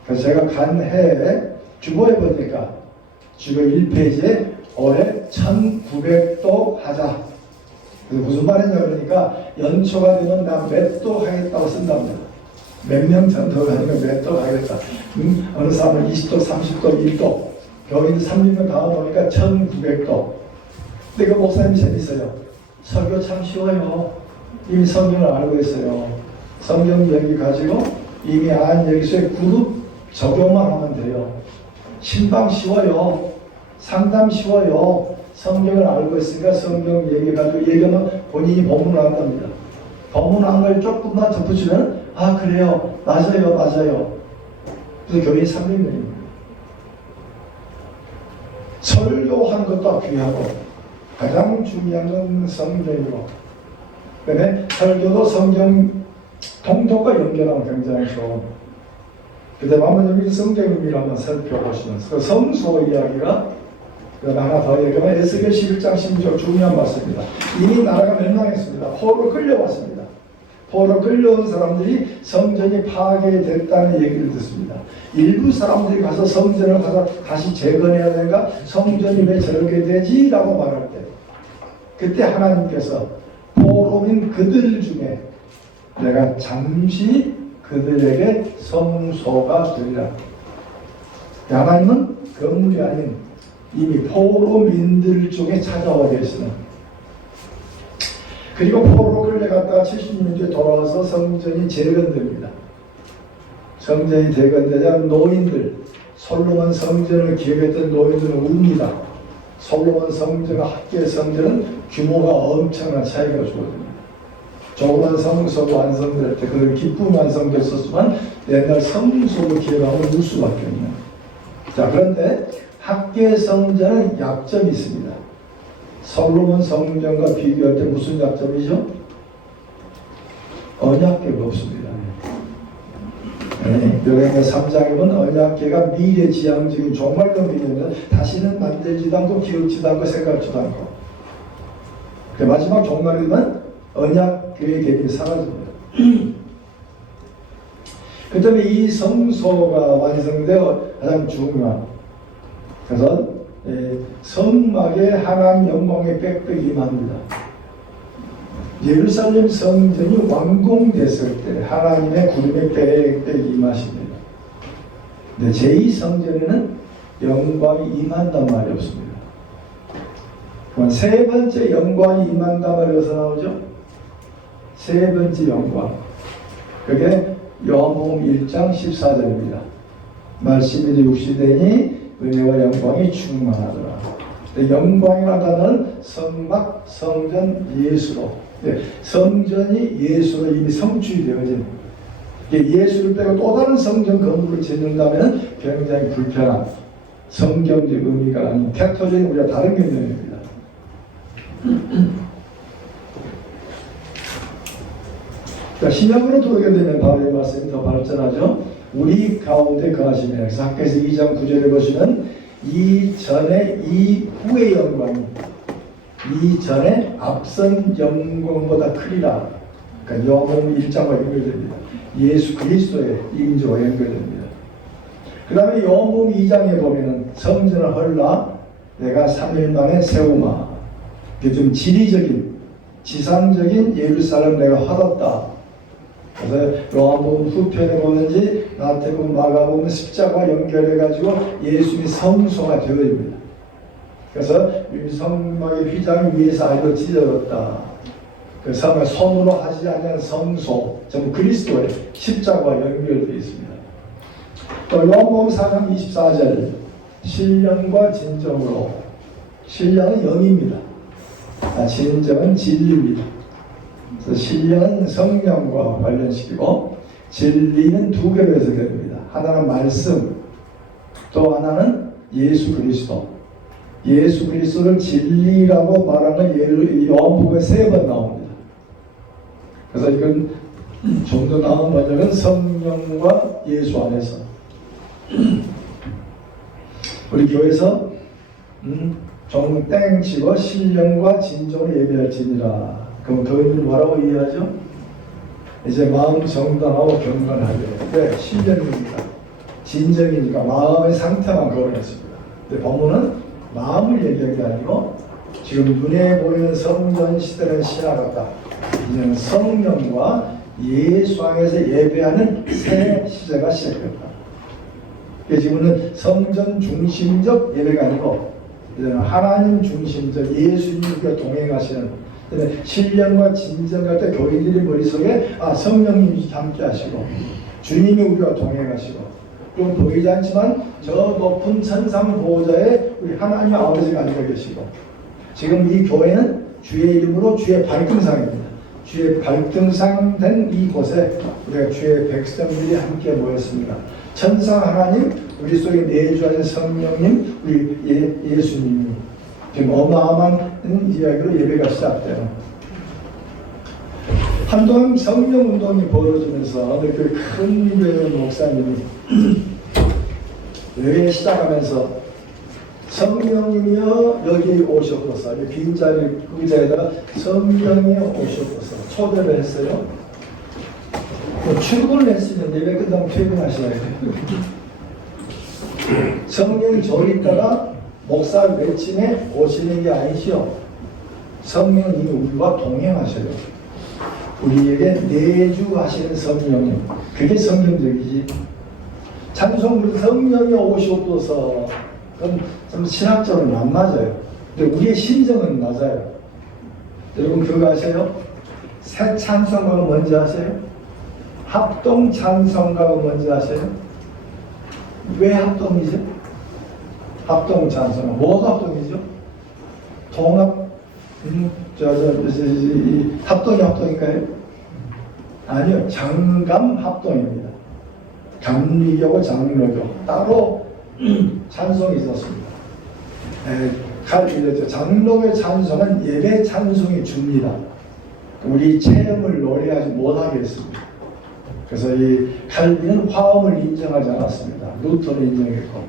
그래서 제가 간 해에 주보에 보니까 주보 1페이지에 올해 1900도 하자. 그래서 무슨 말이냐 그러니까 연초가 되면 나 몇 도 하겠다고 쓴답니다. 몇 명 전도를 하니까 몇 도 하겠다. 어느 사람은 20도, 30도, 1도. 여기 300명 다 보니까 1900도. 근데 그 목사님이 재밌어요. 설교 참 쉬워요. 이미 성경을 알고 있어요. 성경 얘기 가지고 이미 안 얘기서에 그룹 적용만 하면 돼요. 신방 쉬워요. 상담 쉬워요. 성경을 알고 있으니까 성경 얘기 가지고 얘기하면 본인이 법문을 한답니다. 법문한 걸 조금만 덧붙이면 그래요. 맞아요. 그래서 교회 300명입니다. 설교한 것도 귀하고 가장 중요한 건 성경이고 그다음에 설교도 성경 통독과 연결하면 굉장히 좋은. 그 다음에 한번 여기 성경 의미를 한번 살펴보시면 성소 이야기가 그다음에 하나 더 얘기하면 에스겔 11장 16절 중요한 말씀입니다. 이미 나라가 멸망했습니다. 포로로 끌려왔습니다. 포로로 끌려온 사람들이 성전이 파괴됐다는 얘기를 듣습니다. 일부 사람들이 가서 성전을 가서 다시 재건해야 되니까 성전이 왜 저렇게 되지? 라고 말할 때 그때 하나님께서 포로민 그들 중에 내가 잠시 그들에게 성소가 되리라. 하나님은 건물이 아닌 이미 포로민들 중에 찾아와 계시는, 그리고 포로로 끌려갔다가 70년 뒤에 돌아와서 성전이 재건됩니다. 성전이 재건되자 노인들, 솔로몬 성전을 기획했던 노인들은 웁니다. 솔로몬 성전과 학계 성전은 규모가 엄청난 차이가 주어집니다. 조그만 성소가 완성될 때 그들 기쁨 완성됐었지만 옛날 성소를 기획하면 울 수밖에 없는. 자, 그런데 학계 성전은 약점이 있습니다. 솔로몬 성전과 비교할 때 무슨 약점이죠? 언약궤가 없습니다. 여기 3장에 보면 언약궤가 미래지향적인 종말로 믿으면 다시는 만들지도 않고 기울지도 않고 생각지도 않고, 마지막 종말이 되면 언약궤의 계획이 사라집니다. 그 다음에 이 성소가 완성되어 가장 중요한, 그래서 성막에 하나님 영광의 빽빽이 임합니다. 예루살렘 성전이 완공됐을 때 하나님의 구름의 빽빽이 임하십니다. 근데 제2성전에는 영광이 임한단 말이 없습니다. 그럼 세 번째 영광이 임한단 말이 어디서 나오죠? 세 번째 영광, 그게 요한복음 1장 14절입니다. 말씀이 육시되니 은혜와 영광이 충만하더라. 영광이라는 단어는 성막, 성전, 예수로, 성전이 예수로 이미 성취 되어진, 예수를 빼고 또 다른 성전 건물을 짓는다면 굉장히 불편한 성경적 의미가 아닌 객토적인 우리가 다른 개념입니다. 신약으로 들어오게 되면 바울의 말씀이 더 발전하죠. 우리 가운데 거하시며, 그래서 학교에서 2장 9절에 보시면 이전에 이후의 영광이 이전에 앞선 영광보다 크리라. 그러니까 요한복음 1장과 연결됩니다. 예수 그리스도의 임재와 연결됩니다. 그 다음에 요한복음 2장에 보면은 성전을 헐라 내가 3일 만에 세우마. 이게 좀 지리적인 지상적인 예루살렘 내가 헐었다. 그래서 요한복음 후편에 보는지 마태복음 마가복음 십자가 연결해가지고 예수님이 성소가 되어집니다. 그래서 이 성막의 휘장이 위에서 아래로 찢어졌다. 그 성을 손으로 하지 않는 성소, 전부 그리스도의 십자가와 연결되어 있습니다. 또 요한복음 4장 24절 신령과 진정으로, 신령은 영입니다. 진정은 진리입니다. 그래서 신령은 성령과 관련시키고 진리는 두 개로 해석됩니다. 하나는 말씀, 또 하나는 예수 그리스도. 예수 그리스도를 진리라고 말하는 요한복음에 3번 나옵니다. 그래서 이건 좀 더 나은 번역은 성령과 예수 안에서. 우리 교회에서 종땡 치고 신령과 진정을 예배할지니라. 그럼 그 의미를 뭐라고 이해하죠? 이제 마음 정당하고 경건하게. 네, 신령이니까 진정이니까 마음의 상태만 거론했습니다. 근데 본문은 마음을 얘기한 게 아니고 지금 눈에 보이는 성전 시대는 지나갔다. 이제는 성령과 예수 안에서 예배하는 새 시대가 시작됐다. 지금은 성전 중심적 예배가 아니고 이제는 하나님 중심적 예수님이 우리가 동행하시는, 신령과 진정할 때 교인들이 머릿속에 성령님이 함께 하시고 주님이 우리와 동행하시고, 또 보이지 않지만 저 높은 천상 보호자에 우리 하나님 아버지가 앉아 계시고, 지금 이 교회는 주의 이름으로 주의 발등상입니다. 주의 발등상 된 이곳에 우리가 주의 백성들이 함께 모였습니다. 천상 하나님, 우리 속에 내주하신 성령님, 우리 예수님이 지금 어마어마한 이야기로 예배가 시작돼요. 한동안 성령 운동이 벌어지면서 그 큰 교회 목사님이 예배 시작하면서 성령님이여 여기 오셨소서. 빈자리 의자에다가 성령이여 오셨소서 초대를 했어요. 출근을 했으면 예배 끝나면 퇴근하셔야 돼요. 성령이 저기 있다가 목사 외침에 오시는 게 아니죠. 성령님이 우리와 동행하셔요. 우리에게 내주하시는 성령님, 그게 성경적이지. 찬송 성령이 오시옵소서, 그럼 좀 신학적으로는 안 맞아요. 근데 우리의 심정은 맞아요. 여러분 그거 아세요? 새 찬송가가 뭔지 아세요? 합동 찬송가가 뭔지 아세요? 왜 합동이죠? 합동 찬송가 뭐가 합동이죠? 통합 합동이 합동일까요? 아니요, 장감 합동입니다. 감리교고 장로교 따로 찬송이 있었습니다. 장로교 찬송은 예배 찬송이 줍니다. 우리 체험을 노래하지 못하게 했습니다. 그래서 이 칼빈은 화음을 인정하지 않았습니다. 루터는 인정했고,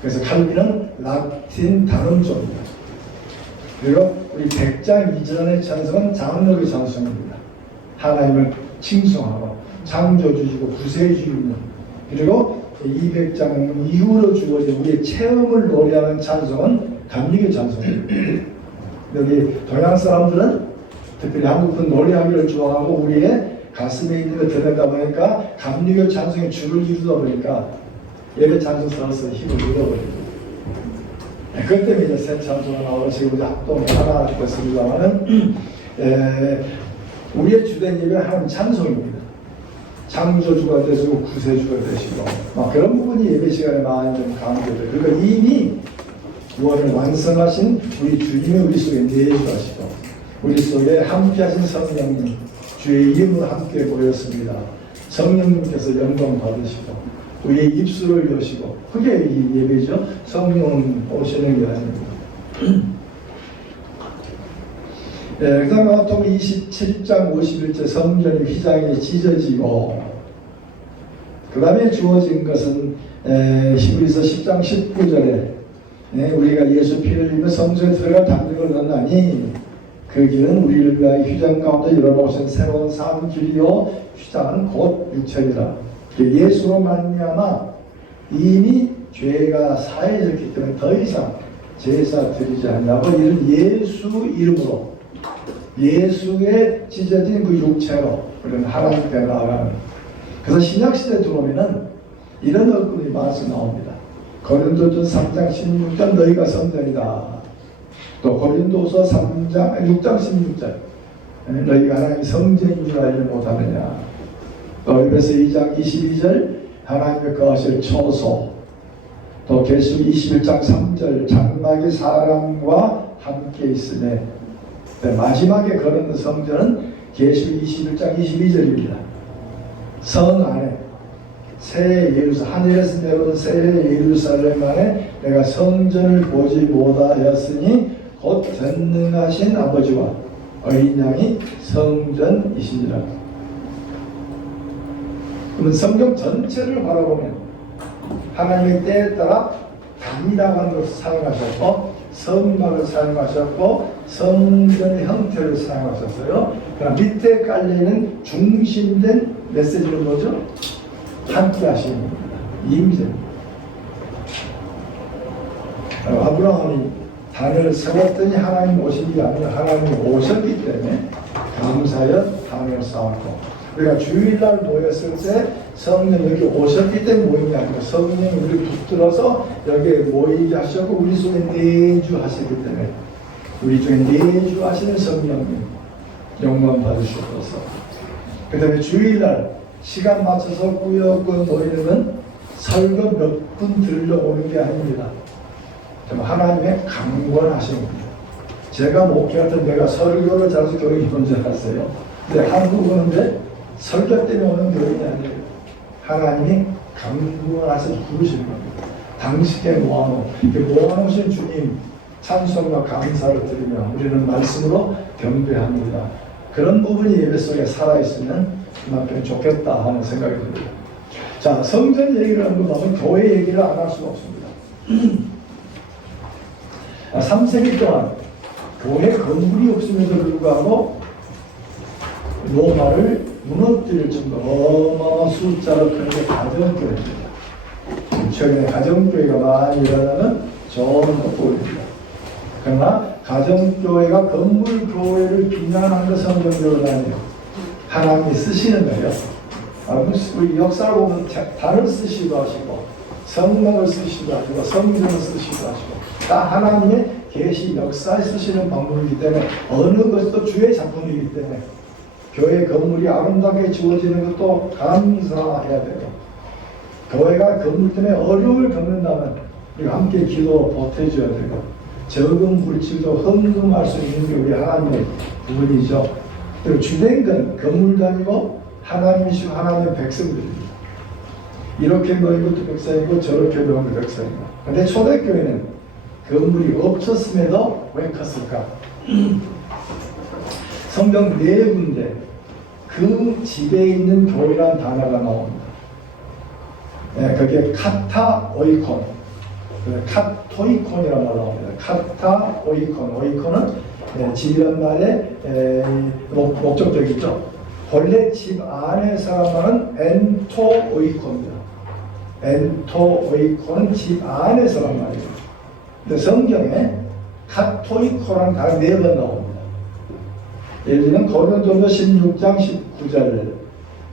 그래서 칼빈은 라틴 단음조입니다. 그리고 우리 100장 이전의 찬송은 장로교 찬송입니다. 하나님을 칭송하고 창조주시고 구세주이며, 그리고 200장 이후로 주어진 우리의 체험을 노래하는 찬송은 감리교 찬송입니다. 여기 동양 사람들은 특별히 한국은 노래하기를 좋아하고 우리의 가슴에 있는 걸 들어가 보니까 감리교 찬송에 줄을 이루다 보니까 예배 찬송 써서 힘을 잃어버립니다. 그것 때문에 이제 새 찬송가 나오고 지금 우리 합동이 하나 됐습니다만은 우리의 주된 예배는 하나님 찬송입니다. 창조주가 되시고 구세주가 되시고 그런 부분이 예배 시간에 많이 좀 강조돼요. 그리고 이미 구원을 완성하신 우리 주님이 우리 속에 내주하시고 우리 속에 함께하신 성령님 주의 이름으로 함께 모였습니다. 성령님께서 영광 받으시고 우리의 입술을 여시고 그게 이 예배죠. 성령 오시는 게 아닙니다. 그 다음에 보통 27장 51절 성전이 휘장이 찢어지고 그 다음에 주어진 것은 히브리서 10장 19절에 우리가 예수 피를 흘리며 성전에 들어갈 담력을 얻나니 그 길은 우리를 위하여 휘장 가운데 열어놓으신 새로운 산 길이요 휘장은 곧 육체이라. 예수로 말미암아 이미 죄가 사해졌기 때문에 더 이상 제사 드리지 않냐고 이런 예수 이름으로 예수의 찢어진 그 육체로 우리는 하나님께 나아가는. 그래서 신약시대에 들어오면은 이런 얼굴이 많이 나옵니다. 고린도전서 3장 16절 너희가 성전이다. 또 고린도서 6장 16절 너희가 하나님의 성전인 줄 알지 못하느냐. 또 에베소 2장 22절 하나님의 거하실 처소. 또 계시록 21장 3절 장막이 사람과 함께 있으며 마지막에 거는 성전은 계시록 21장 22절입니다. 성 안에 새 예루살렘 하늘에서 내려온 새 예루살렘 안에 내가 성전을 보지 못하였으니 곧 전능하신 아버지와 어린 양이 성전이시니라. 그러면 성경 전체를 바라보면 하나님의 때에 따라 단이라고 하는 것을 사용하셨고 성막을 사용하셨고 성전의 형태를 사용하셨어요. 그럼 밑에 깔려있는 중심된 메시지는 뭐죠? 함께 하시는 겁니다. 임재입니다. 아브라함이 단을 세웠더니 하나님 오신 게 아니라 하나님이 오셨기 때문에 감사하여 단을 쌓았고, 우리가 주일날 모였을 때 성령 여기 오셨기 때문에 모인 게 아니라 성령이 우리 붙들어서 여기에 모이게 하셨고 우리 속에 내주하시기 때문에 우리 중에 내주하시는 성령님 영광 받으시옵소서. 그 다음에 주일날 시간 맞춰서 꾸역꾸역 모이는 설교 몇 분 들려오는 게 아닙니다. 하나님의 강권하십니다. 제가 목회할 때 내가 설교를 잘해서 교인이 온 줄 알았어요. 근데 한국 오는데 설교 때문에 오는 교인이 아니에요. 하나님이 강권하셔서 부르시는 겁니다. 당신께 모아놓으신 주님 찬송과 감사를 드리며 우리는 말씀으로 경배합니다. 그런 부분이 예배 속에 살아있으면 그만큼 좋겠다 하는 생각이 듭니다. 자, 성전 얘기를 언급하면 교회 얘기를 안 할 수가 없습니다. 3세기 동안 교회 건물이 없음에도 불구하고 로마를 무너뜨릴 정도로 어마어마한 숫자로 크는 게 가정교회입니다. 최근에 가정교회가 많이 일어나는 좋은 것보입니다. 그러나 가정교회가 건물교회를 비난하는 것은 성경적으로 아니에요. 하나님이 쓰시는 거예요. 우리 역사를 보면 달을 쓰시기도 하시고 성령을 쓰시기도 하시고 성경을 쓰시기도 하시고 다 하나님의 계시 역사에 쓰시는 방법이기 때문에 어느 것도 주의 작품이기 때문에 교회 건물이 아름답게 지어지는 것도 감사해야 되고 교회가 건물 때문에 어려움을 겪는다면 우리가 함께 기도 보태줘야 되고 적은 물질도 헌금할 수 있는 게 우리 하나님의 부분이죠. 그리고 주된 건 건물도 아니고 하나님이시고 하나님의 백성들입니다. 이렇게 놓인 것도 백성이고 저렇게 놓인 것도 백성이고. 근데 초대교회는 건물이 없었음에도 왜 컸을까? 성경 네 군데 그 집에 있는 교회라는 단어가 나옵니다. 네, 그게 카타 오이콘, 카토이콘이라는 말이 나옵니다. 카타 오이콘, 오이콘은 집이란 말의 목적격이죠. 본래 집 안에 사람은 엔토 오이콘입니다. 엔토 오이콘은 집 안에 사람 말이에요. 근데 성경에 카토이코라는 단어 4번 나옵니다. 예를 들면 고린도전서 16장 19절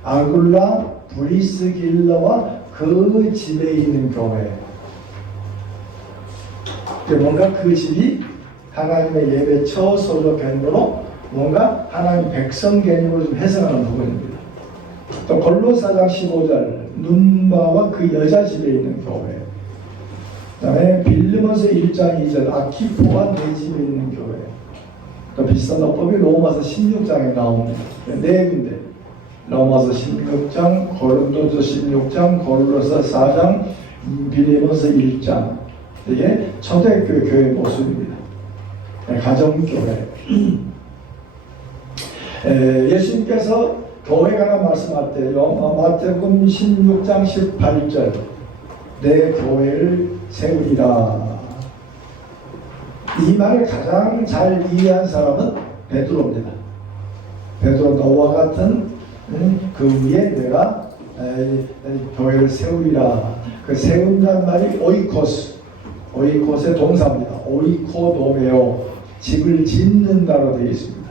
아굴라 브리스길라와 그 집에 있는 교회. 뭔가 그 집이 하나님의 예배 처소로 변으로 뭔가 하나님 백성 개념으로 좀 해석하는 부분입니다. 또 골로새서 15절 눈바와 그 여자 집에 있는 교회. 그 다음에 빌리몬서 1장 2절 아키포와 내 집에 있는 교회. 또 비슷한 어법이 로마서 16장에 나옵니다. 네 군데 로마서 16장, 고린도서 16장, 골로새 4장, 빌리몬서 1장. 이게 초대교회 교회 모습입니다. 가정교회. 예수님께서 교회 관한 말씀할 때요, 마태복음 16장 18절 내 교회를 세우리라. 이 말을 가장 잘 이해한 사람은 베드로입니다. 베드로 너와 같은 그 위에 내가 교회를 세우리라. 그 세운다는 말이 오이코스, 오이코스의 동사입니다. 오이코도메오, 집을 짓는다로 되어 있습니다.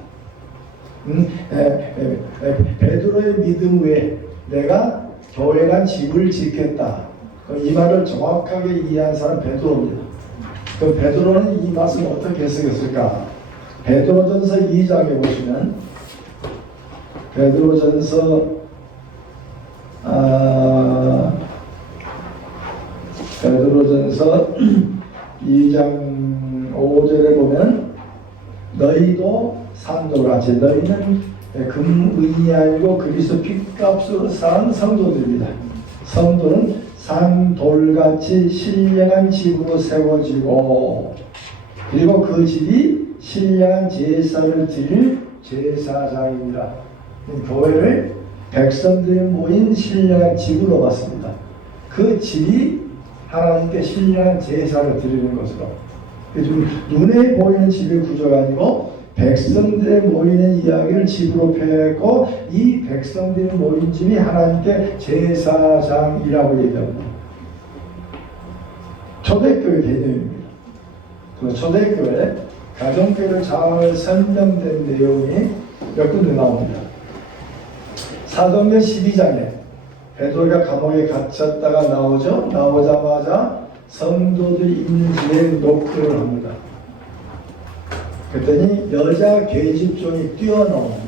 베드로의 믿음 외에 내가 교회란 집을 짓겠다. 이 말을 정확하게 이해한 사람은 베드로입니다. 그 베드로는 이 말씀을 어떻게 해석했을까? 베드로전서 2장에 보시면 베드로전서 2장 5절에 보면 너희도 산도같이 너희는 금은이 아니고 그리스도 핏값으로 산 성도들입니다. 성도는 산돌같이 신령한 집으로 세워지고 그리고 그 집이 신령한 제사를 드릴 제사장입니다. 교회를 백성들이 모인 신령한 집으로 봤습니다. 그 집이 하나님께 신령한 제사를 드리는 것으로 지금 눈에 보이는 집의 구조가 아니고 백성들이 모이는 이야기를 집으로 표현했고 이 백성들이 모인 집이 하나님께 제사장이라고 얘기합니다. 초대교회 개념입니다. 그 초대교회 가정교회를 잘 설명된 내용이 몇 군데 나옵니다. 사도행전 12장에 베드로가 감옥에 갇혔다가 나오죠. 나오자마자 성도들이 있는 집에 노크를 합니다. 그랬더니 여자 계집종이 뛰어나옵니다.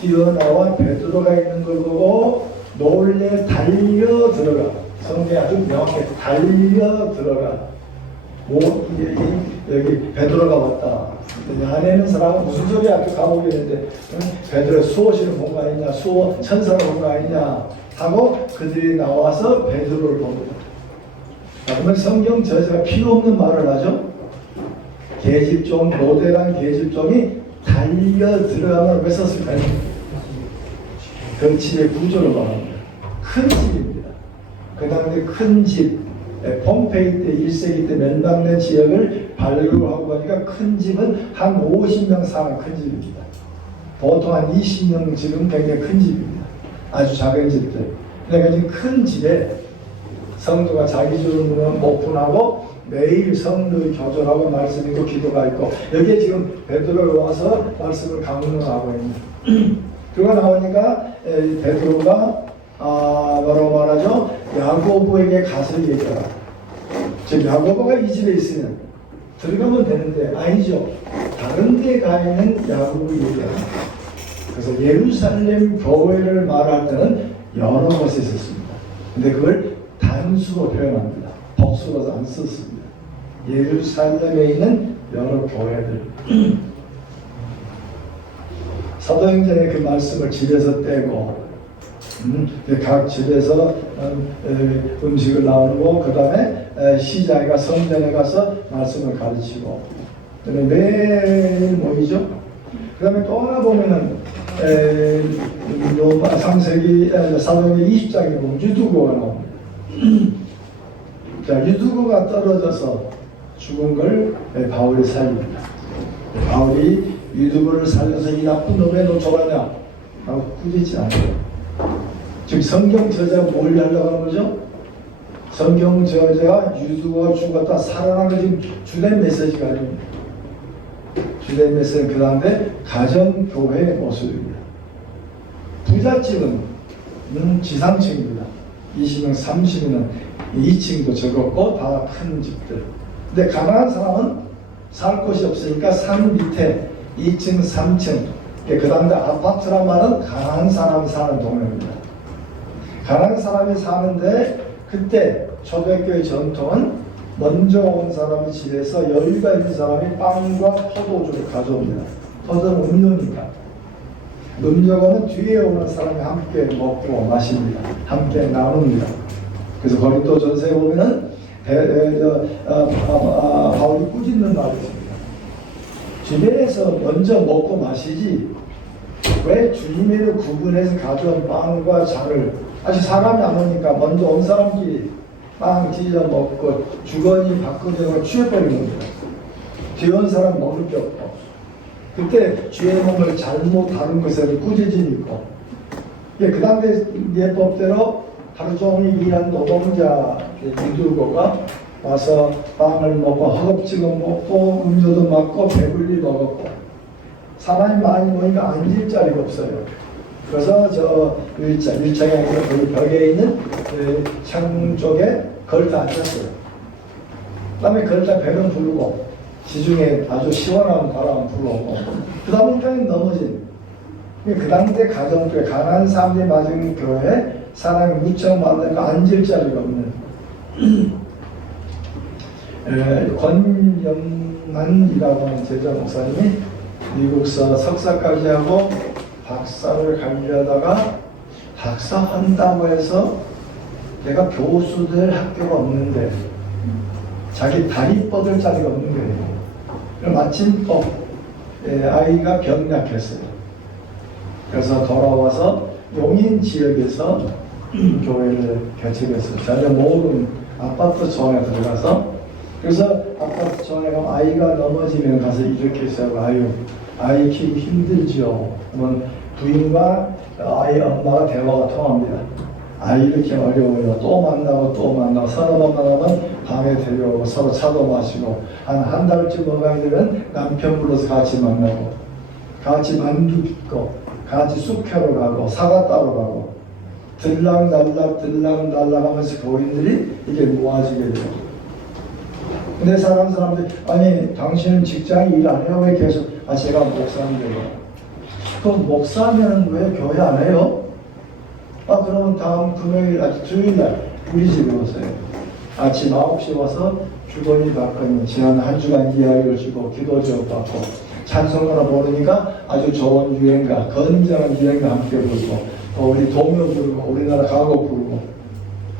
뛰어나와 베드로가 있는 걸 보고 놀래 달려 들어가. 성경에 아주 명확해 달려 들어가. 여기 베드로가 왔다. 안에는 사람은 무슨 소리야? 그 감옥에 있는데 베드로 수호실을 본 거 아니냐? 수호 천사를 본 거 아니냐? 하고 그들이 나와서 베드로를 봅니다. 그러면 성경 저자가 필요 없는 말을 하죠. 계집종, 모델한 계집종이 달려 들어가면 왜 썼을까요? 그 집의 구조를 말합니다. 큰 집입니다. 그 당시 큰 집, 폼페이 때 1세기 때 멸망된 지역을 발굴하고 보니까 큰 집은 한 50명 사는 큰 집입니다. 보통 한 20명 집은 굉장히 큰 집입니다. 아주 작은 집들. 그러니까 지금 큰 집에 성도가 자기 주름으로 오픈하고 매일 성도의 교절하고 말씀 있고 기도가 있고 여기에 지금 베드로가 와서 말씀을 강론하고 있는 그거 나오니까 베드로가 뭐라고 말하죠? 야고보에게 가서 얘기하라. 즉 야고보가 이 집에 있으면 들어가면 되는데 아니죠. 다른 데 가 있는 야고보 얘기하라. 그래서 예루살렘 교회를 말할 때는 여러 곳에 있었습니다. 근데 그걸 단수로 표현합니다. 복수로 안 썼습니다. 예루살렘에 있는 여러 교회들. 사도행전에 그 말씀을 집에서 떼고 각 집에서 음식을 나누고 그 다음에 시장에 가서 성전에 가서 말씀을 가르치고 매일 모이죠. 그 다음에 또 하나 보면은 로마 3세기 사도행전 20장에 보면 유두고가 나옵니다. 자, 유두고가 떨어져서 죽은 걸 바울이 살립니다. 바울이 유두고를 살려서 이 나쁜 놈에 놓쳐가냐 라고 꾸짖지 않아요. 지금 성경 저자가 뭘 하려고 하는 거죠? 성경 저자가 유두고가 죽었다 살아난 거 지금 주된 메시지가 아닙니다. 주된 메시지는 그 다음에 가정교회의 모습입니다. 부잣집은 지상층입니다. 20명, 30명은 2층도 적었고 다 큰 집들. 근데 가난한 사람은 살 곳이 없으니까 산 밑에 2층, 3층. 그 다음에 아파트란 말은 가난한 사람이 사는 동네입니다. 가난한 사람이 사는데 그때 초대교회 전통은 먼저 온 사람의 집에서 여유가 있는 사람이 빵과 포도주를 가져옵니다. 포도는 음료니까. 음료는 뒤에 오는 사람이 함께 먹고 마십니다. 함께 나눕니다. 그래서 고린도 전서에 보면은 바울이 꾸짖는 말이 있습니다. 주변에서 먼저 먹고 마시지 왜 주님의 구분해서 가져온 빵과 잔을 아직 사람이 안 오니까 먼저 온 사람끼리 빵 찢어 먹고 주거니 받거니 취해버리는 겁니다. 뒤에 온 사람 먹을 게 없고 그때 주의 몸을 잘못 다룬 것에 꾸짖음이 있고 그 다음에 예법대로 하루 종일 일한 노동자 유두고가 와서 빵을 먹고 허겁지겁 먹고 음료도 먹고 배불리 먹었고 사람이 많이 모이니까 앉을 자리가 없어요. 그래서 저 일창에 아니라 그 벽에 있는 창 쪽에 걸터 앉았어요. 그 다음에 걸터 배는 부르고 지중해 아주 시원한 바람 불어오고 그 다음에 넘어진 그 당대 가정교회 가난한 사람들이 맞은 교회 사람이 무척 많으니까 앉을 자리가 없는 권영만이라고 하는 제자 목사님이 미국서 석사까지 하고 박사를 가려다가 박사 한다고 해서 내가 교수될 학교가 없는데 자기 다리 뻗을 자리가 없는 거예요. 마침 또 아이가 병약했어요. 그래서 돌아와서 용인 지역에서 교회를 개척했어요. 전혀 모르는 아파트 조항에 들어가서 그래서 아파트 조항에 가면 아이가 넘어지면 가서 이렇게 해서 아이 키우기 힘들죠. 그러면 부인과 아이 엄마가 대화가 통합니다. 아이 이렇게 어려워요. 또 만나고 서너 번 만나면 밤에 데려오고 서로 차도 마시고 한 달쯤 먹어야 되면 남편 불러서 같이 만나고 같이 만두 빚고 같이 쑥회로 가고 사과 따러 가고 들락날락 하면서 교인들이 이게 모아지게 돼요. 근데 사람들이 아니 당신은 직장에 일 안 해요? 왜 계속 제가 목사인데요. 그럼 목사면 왜 교회 안 해요? 그러면 다음 금요일 주일날 우리 집에 오세요. 아침 9시 와서 주거니 받거니 지난 한 주간 이야기를 주고 기도 제목 받고 찬송가를 모르니까 아주 좋은 유행가 건전한 유행가 함께 부르고 또 우리 동요 부르고 우리나라 가곡 부르고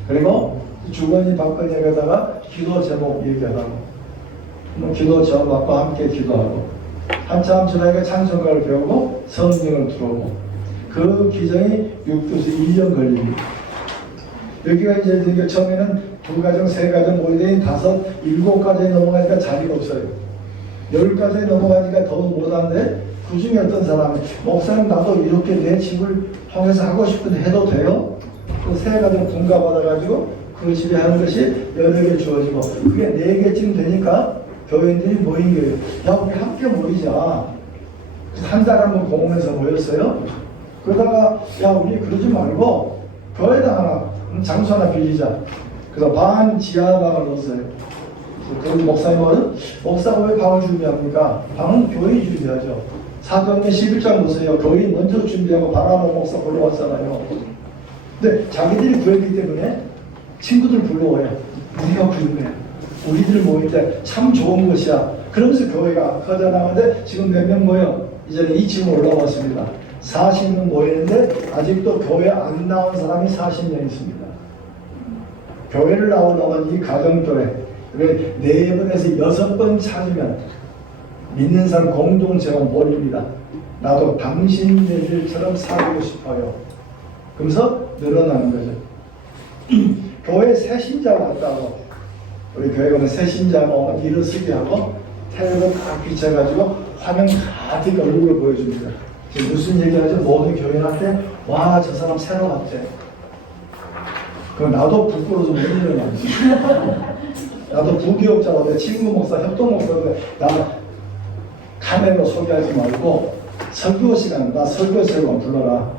그리고 주거니 받거니 에다가 기도 제목 얘기하고 기도 제목 받고 함께 기도하고 한참 지나니까 찬송가를 배우고 성경을 들어오고 그 기정이 6도에서 1년 걸립니다. 여기가 이제 처음에는 두 가정, 세 가정 모이더니 다섯, 일곱 가정이 넘어가니까 자리가 없어요. 10가정이 넘어가니까 더 못하는데 그 중에 어떤 사람이 목사님 나도 이렇게 내 집을 통해서 하고 싶은데 해도 돼요? 그 세 가정 분가받아가지고 그 집에 하는 것이 여러 개 주어지고 그게 4개쯤 되니까 교인들이 모인 거예요. 야 우리 함께 모이자. 한 달 한 번 공원에서 모였어요. 그러다가 야 우리 그러지 말고 교회에다 하나 장소 하나 빌리자. 그래서 반 지하방을 넣었어요. 그 목사님은 목사가 왜 방을 준비합니까? 방은 교회 준비하죠. 사도행전 11장 보세요. 교회 먼저 준비하고 바라바 목사 불러왔잖아요. 근데 자기들이 구했기 때문에 친구들 불러와요. 우리가 부른 거야. 우리들 모일 때 참 좋은 것이야. 그러면서 교회가 커져나가는데 지금 몇 명 모여? 이제는 2층으로 올라왔습니다. 40명 모이는데 아직도 교회 안 나온 사람이 40명 있습니다. 교회를 나오려면 이 가정교회 4번에서 6번 찾으면 믿는 사람 공동체가 모입니다. 나도 당신들처럼 살고 싶어요. 그러면서 늘어나는 거죠. 교회 새신자가 왔다고 우리 교회 가면 새신자가 오면 일어서게 하고 태극을 다 비춰가지고 화면 가득 얼굴을 보여줍니다. 지금 무슨 얘기하죠? 모든 교인한테 와 저 사람 새로 왔대. 그럼 나도 부끄러워서 못 일어나지. 나도 부기업자로 내 친구 목사, 협동 목사인데 나 카메라로 소개하지 말고 설교 시간 나 설교실만 불러라.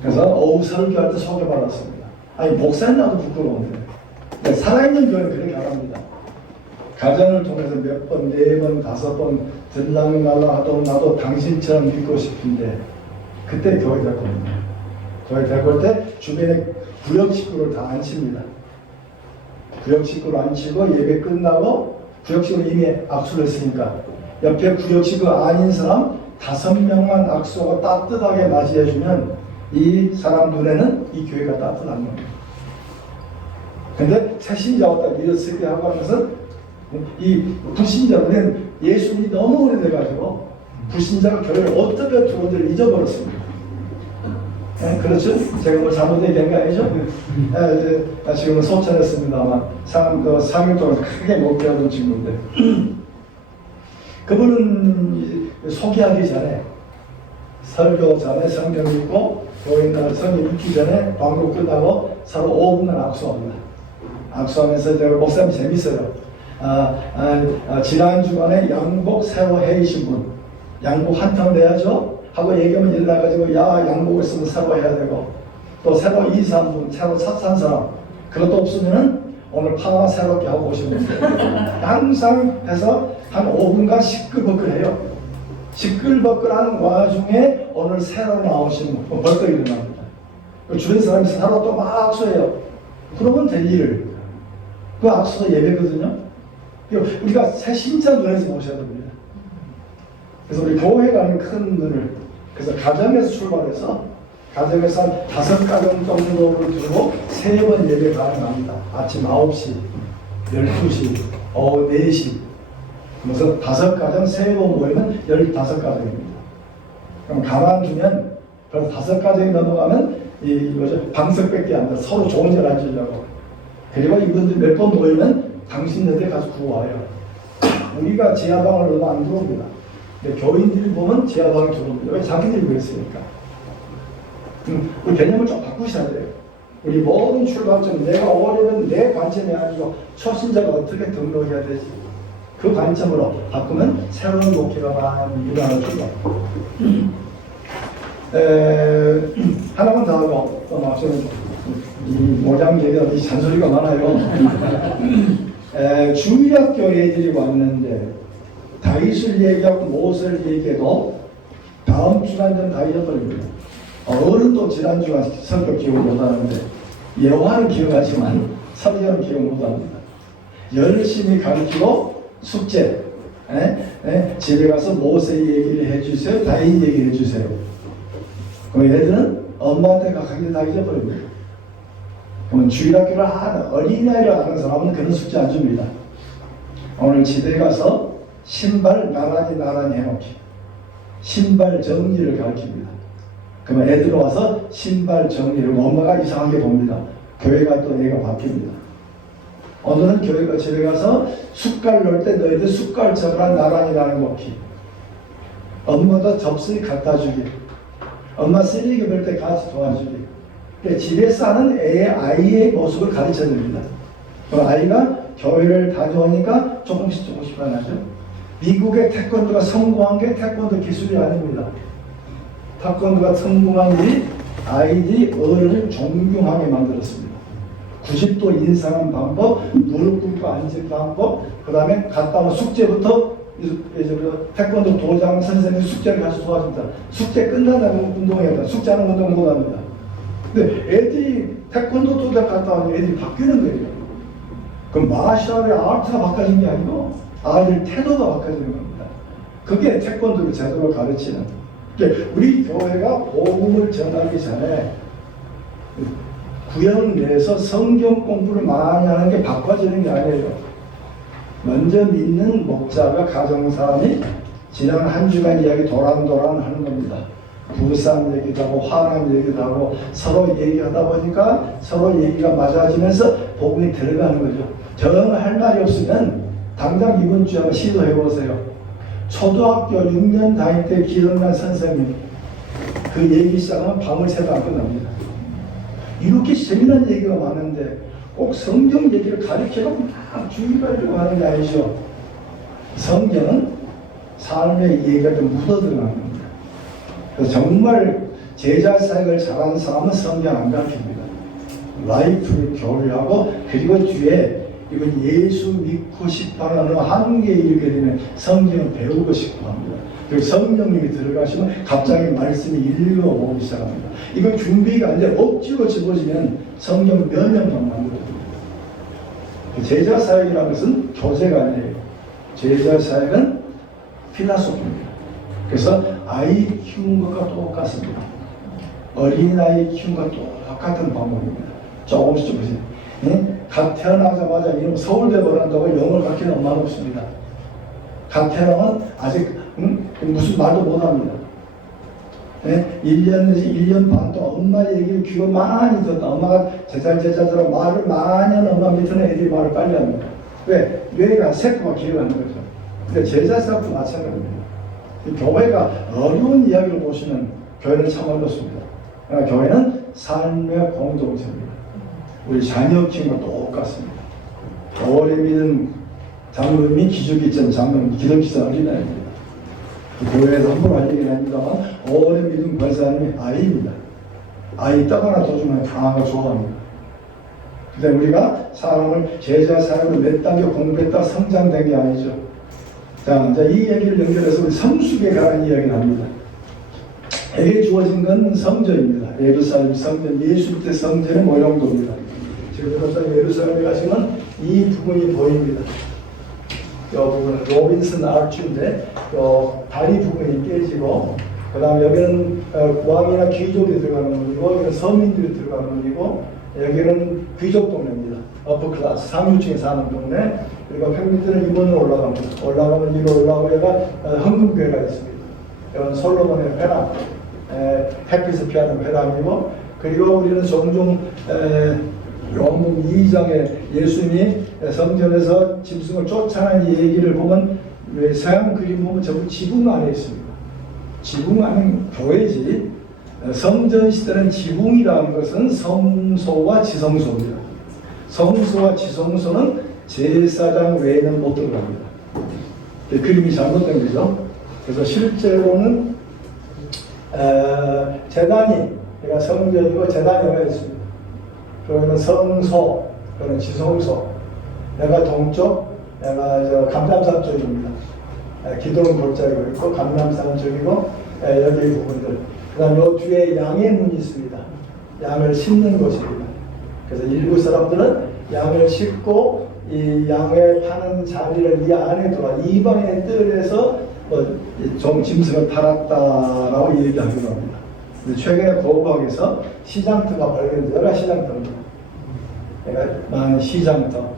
그래서 오후 설교할 때 소개받았습니다. 아니 목사님 나도 부끄러운데 살아있는 교회는 그렇게 안 합니다. 가정을 통해서 몇 번, 4번, 5번 들락날락 하던 나도 당신처럼 믿고 싶은데 그때 교회 될 겁니다. 교회 될 때 주변에 구역 식구를 다 앉힙니다. 구역 식구를 앉히고 예배 끝나고 구역 식구 이미 악수를 했으니까 옆에 구역 식구 아닌 사람 5명만 악수하고 따뜻하게 맞이해주면 이 사람 눈에는 이 교회가 따뜻한 겁니다. 근데 새신자 왔다 믿었을 때 하고 하면서 이 불신자들은 예수님이 너무 오래돼가지고 불신자가 교회를 어떻게 들어온지를 잊어버렸습니다. 네, 그렇죠? 제가 뭐 잘못 얘기한 거 아니죠? 네, 지금은 소천했습니다만 3일 동안 크게 못 배우던 친구인데 그분은 소개하기 전에 설교 전에 성경 읽고 교인 성경 읽기 전에 광고 끝나고 서로 5분간 악수합니다. 악수하면서 제가 목사님 재밌어요. 지난 주간에 양복 새로 해이신 분 양복 한탕 내야죠 하고 얘기하면 일 나가지고 야 양복을 쓰면 새로 해야 되고 또 새로 이사한 분 새로 삽산 사람 그것도 없으면은 오늘 파마 새롭게 하고 오시면 돼요. 항상 해서 한 5분간 시끌벅글해요. 시끌벅글하는 와중에 오늘 새로 나오시는 분 벌떡 일어납니다. 주변 사람이 새로 또 막 악수해요. 그러면 될 일을 그 악수도 예배거든요. 우리가 새신자 눈에서 보셔야 됩니다. 그래서 우리 교회가 하는 큰 눈을 그래서 가정에서 출발해서 가정에서 한 5가정 정도를 두고 3번 예배 가능합니다. 아침 9시, 12시, 오후 4시 그래서 5가정 3번 모이면 15가정입니다. 그럼 가만두면 그래서 5가정이 넘어가면 이거죠 방석밖에 안 돼. 서로 좋은 데 앉으려고. 그리고 이분들 몇 번 모이면 당신네들 가서 구워와요. 우리가 지하방을 넣으면 안 들어옵니다. 근데 교인들이 보면 지하방에 들어옵니다. 왜? 자기들이 그랬으니까. 우리 개념을 좀 바꾸셔야 돼요. 우리 모든 출발점, 내가 오려면 내 관점이 아니고 초신자가 어떻게 등록해야 되지? 그 관점으로 바꾸면 새로운 목회가 많이 일어날 줄 알고. 하나만 더 하고 또 앞서는 이 모장 얘기가 잔소리가 많아요. 주일학교 애들이 왔는데 다윗을 얘기하고 모세를 얘기해도 다음 주간 되면 다 잊어버립니다. 어른도 지난주간 설교 기억 못하는데 여호와는 기억하지만 설교는 기억 못합니다. 열심히 가르치고 숙제 집에 가서 모세 얘기를 해주세요. 다윗 얘기를 해주세요. 그럼 애들은 엄마한테 가까이 다 잊어버립니다. 그러면 주일학교를 하는 어린아이를 하는 사람은 그런 숙제 안 줍니다. 오늘 집에 가서 신발 나란히 해놓기 신발 정리를 가르칩니다. 그러면 애들 와서 신발 정리를 엄마가 이상하게 봅니다. 교회가 또 애가 바뀝니다. 오늘은 교회가 집에 가서 숟갈 넣을 때 너희들 숟갈 접으라 나란히라는 먹기. 엄마도 접시 갖다 주기. 엄마 쓰레기 버릴 때 같이 도와주기. 그러니까 집에서 하는 아이의 모습을 가르쳐 줍니다. 그 아이가 교회를 다녀오니까 조금씩 변하죠. 미국의 태권도가 성공한 게 태권도 기술이 아닙니다. 태권도가 성공한 일이 아이들이 어른을 존경하게 만들었습니다. 90도 인상한 방법, 무릎 꿇고 앉은 방법, 그 다음에 갔다 온 숙제부터 태권도 도장 선생님이 숙제를 같이 도와줍니다. 숙제 끝나면 운동해야 된다. 숙제하는 운동 못합니다. 근데 애들이 태권도 도장 갔다 오면 애들이 바뀌는 거예요. 그 마샬의 아트가 바꿔진 게 아니고 아이들 태도가 바꿔지는 겁니다. 그게 태권도를 제대로 가르치는. 그러니까 우리 교회가 복음을 전하기 전에 구역 내에서 성경 공부를 많이 하는 게 바꿔지는 게 아니에요. 먼저 믿는 목자가 가정사람이 지난 한 주간 이야기 도란도란 하는 겁니다. 부산 얘기도 하고 화남 얘기도 하고 서로 얘기하다 보니까 서로 얘기가 맞아지면서 복음이 들어가는 거죠. 정 할 말이 없으면 당장 이번 주에 한번 시도해 보세요. 초등학교 6년 다닐 때 기억난 선생님 그 얘기 시작하면 밤을 새도 안 끝납니다. 이렇게 재미난 얘기가 많은데 꼭 성경 얘기를 가르치려고 막 주의하려고 하는 게 아니죠. 성경은 삶의 얘기가 좀 묻어 들어가는 겁니다. 그래서 정말 제자 사역을 잘하는 사람은 성경 안 가르칩니다. 라이프를 교류하고 그리고 뒤에 이건 예수 믿고 싶어하는 한계에 이르게 되면 성경을 배우고 싶어 합니다. 그리고 성령님이 들어가시면 갑자기 말씀이 읽어보기 시작합니다. 이건 준비가 아니라 억지로 집어지면 성경 면역만 만들어집니다. 제자 사역이라는 것은 교재가 아니에요. 제자 사역은 필라소피입니다. 그래서 아이 키우는 것과 똑같습니다. 어린아이 키우는 것과 똑같은 방법입니다. 조금씩 보세요. 갓 태어나자마자 이놈 서울대 보낸다고 영어를 가르치는 엄마는 없습니다. 갓 태어나면 아직 무슨 말도 못합니다. 1년 내지 1년 반 동안 엄마 얘기를 귀가 많이 듣다. 엄마가 제자들하고 말을 많이 하는 엄마 밑에는 애들이 말을 빨리 합니다. 왜? 뇌가 세포가 기억하는 거죠. 근데 제자사역도 마찬가지입니다. 교회가 어려운 이야기를 보시면 교회는 참 어렵습니다. 그러나 교회는 삶의 공동체입니다. 우리 자녀 키우는 거 똑같습니다. 오래 믿은 장로님이 기죽이천 장로님, 기독기사 어린아이입니다. 교회에서 함부로 할 얘기는 아닙니다만 오래 믿은 권사님이 아이입니다. 아이 떡 하나 더 주면 강하고 좋아합니다. 근데 우리가 사람을 제자 사역을 몇 단계 공부했다 성장된 게 아니죠. 자, 이제 이 얘기를 연결해서 우리 성숙에 관한 이야기를 합니다. 에게 주어진 건 성전입니다. 예루살렘 성전, 예수 때 성전의 모형도입니다. 지금 예루살렘에 가시면 이 부분이 보입니다. 이 부분은 로빈슨 아치인데 이 다리 부분이 깨지고 그 다음에 여기는 왕이나 귀족이 들어가는 문이고 여기는 서민들이 들어가는 문이고 여기는 귀족 동네입니다. 어퍼클래스, 상류층에 사는 동네. 그리고 평민들은 이 문으로 올라갑니다. 올라가면 위로 올라가고 여기가 헌금교회가 있습니다. 여기는 솔로몬의 회랑, 햇빛을 피하는 회랑이고 그리고 우리는 종종 요한복음 2장에 예수님이 성전에서 짐승을 쫓아낸 얘기를 보면 왜 서양 그림 보면 전부 지붕 안에 있습니다. 지붕 안은 교회지. 성전 시대는 지붕이라는 것은 성소와 지성소입니다. 성소와 지성소는 제사장 외에는 못 들어갑니다. 그림이 잘못된 거죠. 그래서 실제로는 제단이, 그러니까 성전이고 제단이 있습니다. 그러면 성소, 그런 지성소. 내가 동쪽, 내가 감람산 쪽입니다. 기도는 골짜기고 있고 감람산 쪽이고 여기 부분들. 그다음 요 뒤에 양의 문이 있습니다. 양을 싣는 곳입니다. 그래서 일부 사람들은 양을 싣고 이 양을 파는 자리를 이 안에 들어와 이방의 뜰에서 좀 짐승을 팔았다라고 얘기하기도 합니다. 최근에 고박에서 시장터가 발견되다가 시장터입니다. 그러니까 많은 시장터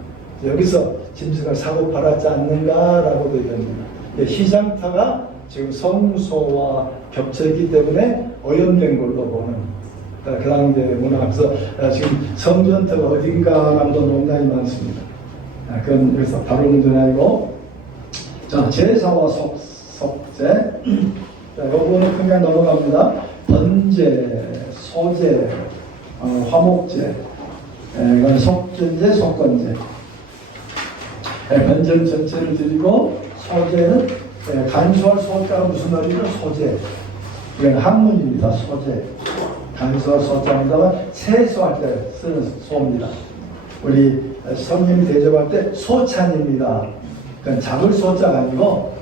여기서 짐승을 사고 팔았지 않는가라고도 얘기합니다. 시장터가 지금 성소와 겹쳐있기 때문에 오염된 걸로 보는 그런 문화. 그래서 지금 성전터가 어딘가라도 논란이 많습니다. 그건 여기서 다루는 건 아니고. 자, 제사와 속죄. 자, 요거는 그냥 넘어갑니다. 번제, 소제, 화목제, 이건 속죄제, 속건제. 번제는 전체를 드리고, 소제는 간수할 소자가 무슨 말이죠? 소제. 이건 한문입니다. 소제. 간수할 소자입니다만 세수할 때 쓰는 소입니다. 우리 성님 대접할 때 소찬입니다. 그건 잡을 소자가 아니고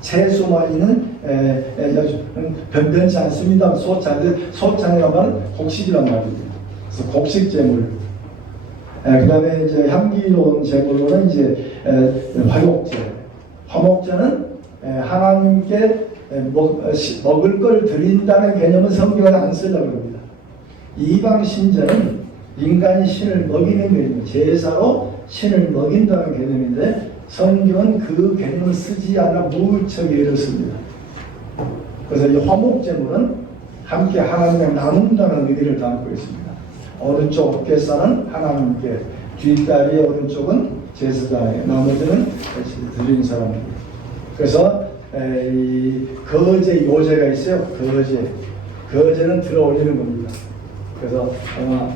채소만이는 변변치 않습니다. 소찬이란 말은 곡식이란 말입니다. 그래서 곡식 제물. 그 다음에 이제 향기로운 제물로는 이제 화목제. 화목제는 하나님께 먹을 걸 드린다는 개념은 성경에 안 쓰려고 합니다. 이방 신자는 인간이 신을 먹이는 개념, 제사로 신을 먹인다는 개념인데 성경은 그 개념을 쓰지 않아 무척 예를 씁니다. 그래서 이 화목제물은 함께 하나님과 나눈다는 의미를 담고 있습니다. 오른쪽 어깨살은 하나님께, 뒷다리 오른쪽은 제사장에, 나머지는 드린 사람입니다. 그래서 이 거제 요제가 있어요. 거제는 들어 올리는 겁니다. 그래서 아마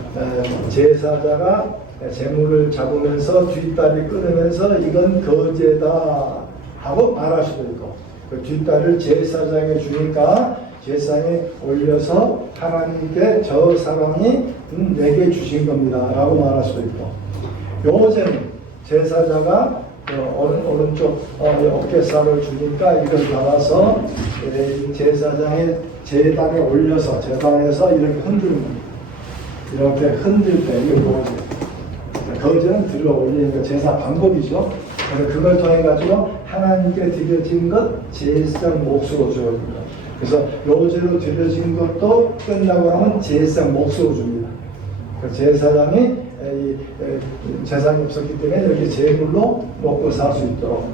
제사자가 제물을 잡으면서 뒷다리 끊으면서 이건 거제다 하고 말할 수도 있고, 그 뒷다리를 제사장에 주니까 제사장에 올려서 하나님께 저 사람이 내게 주신 겁니다 라고 말할 수도 있고, 요제는 제사자가 오른쪽 어깨살을 주니까 이걸 받아서 제사장의 제단에 올려서 제단에서 이렇게 흔드는 겁니다. 이렇게 흔들 때 이걸 요제. 거제는 들어 올리니까 제사 방법이죠. 그래서 그걸 통해 가지고 하나님께 드려진 것 제사장 몫으로 주어집니다. 그래서 요제로 드려진 것도 끝나고 나면 제사장 몫으로 줍니다. 제사장이 재산이 없었기 때문에 이렇게 제물로 먹고 살 수 있도록.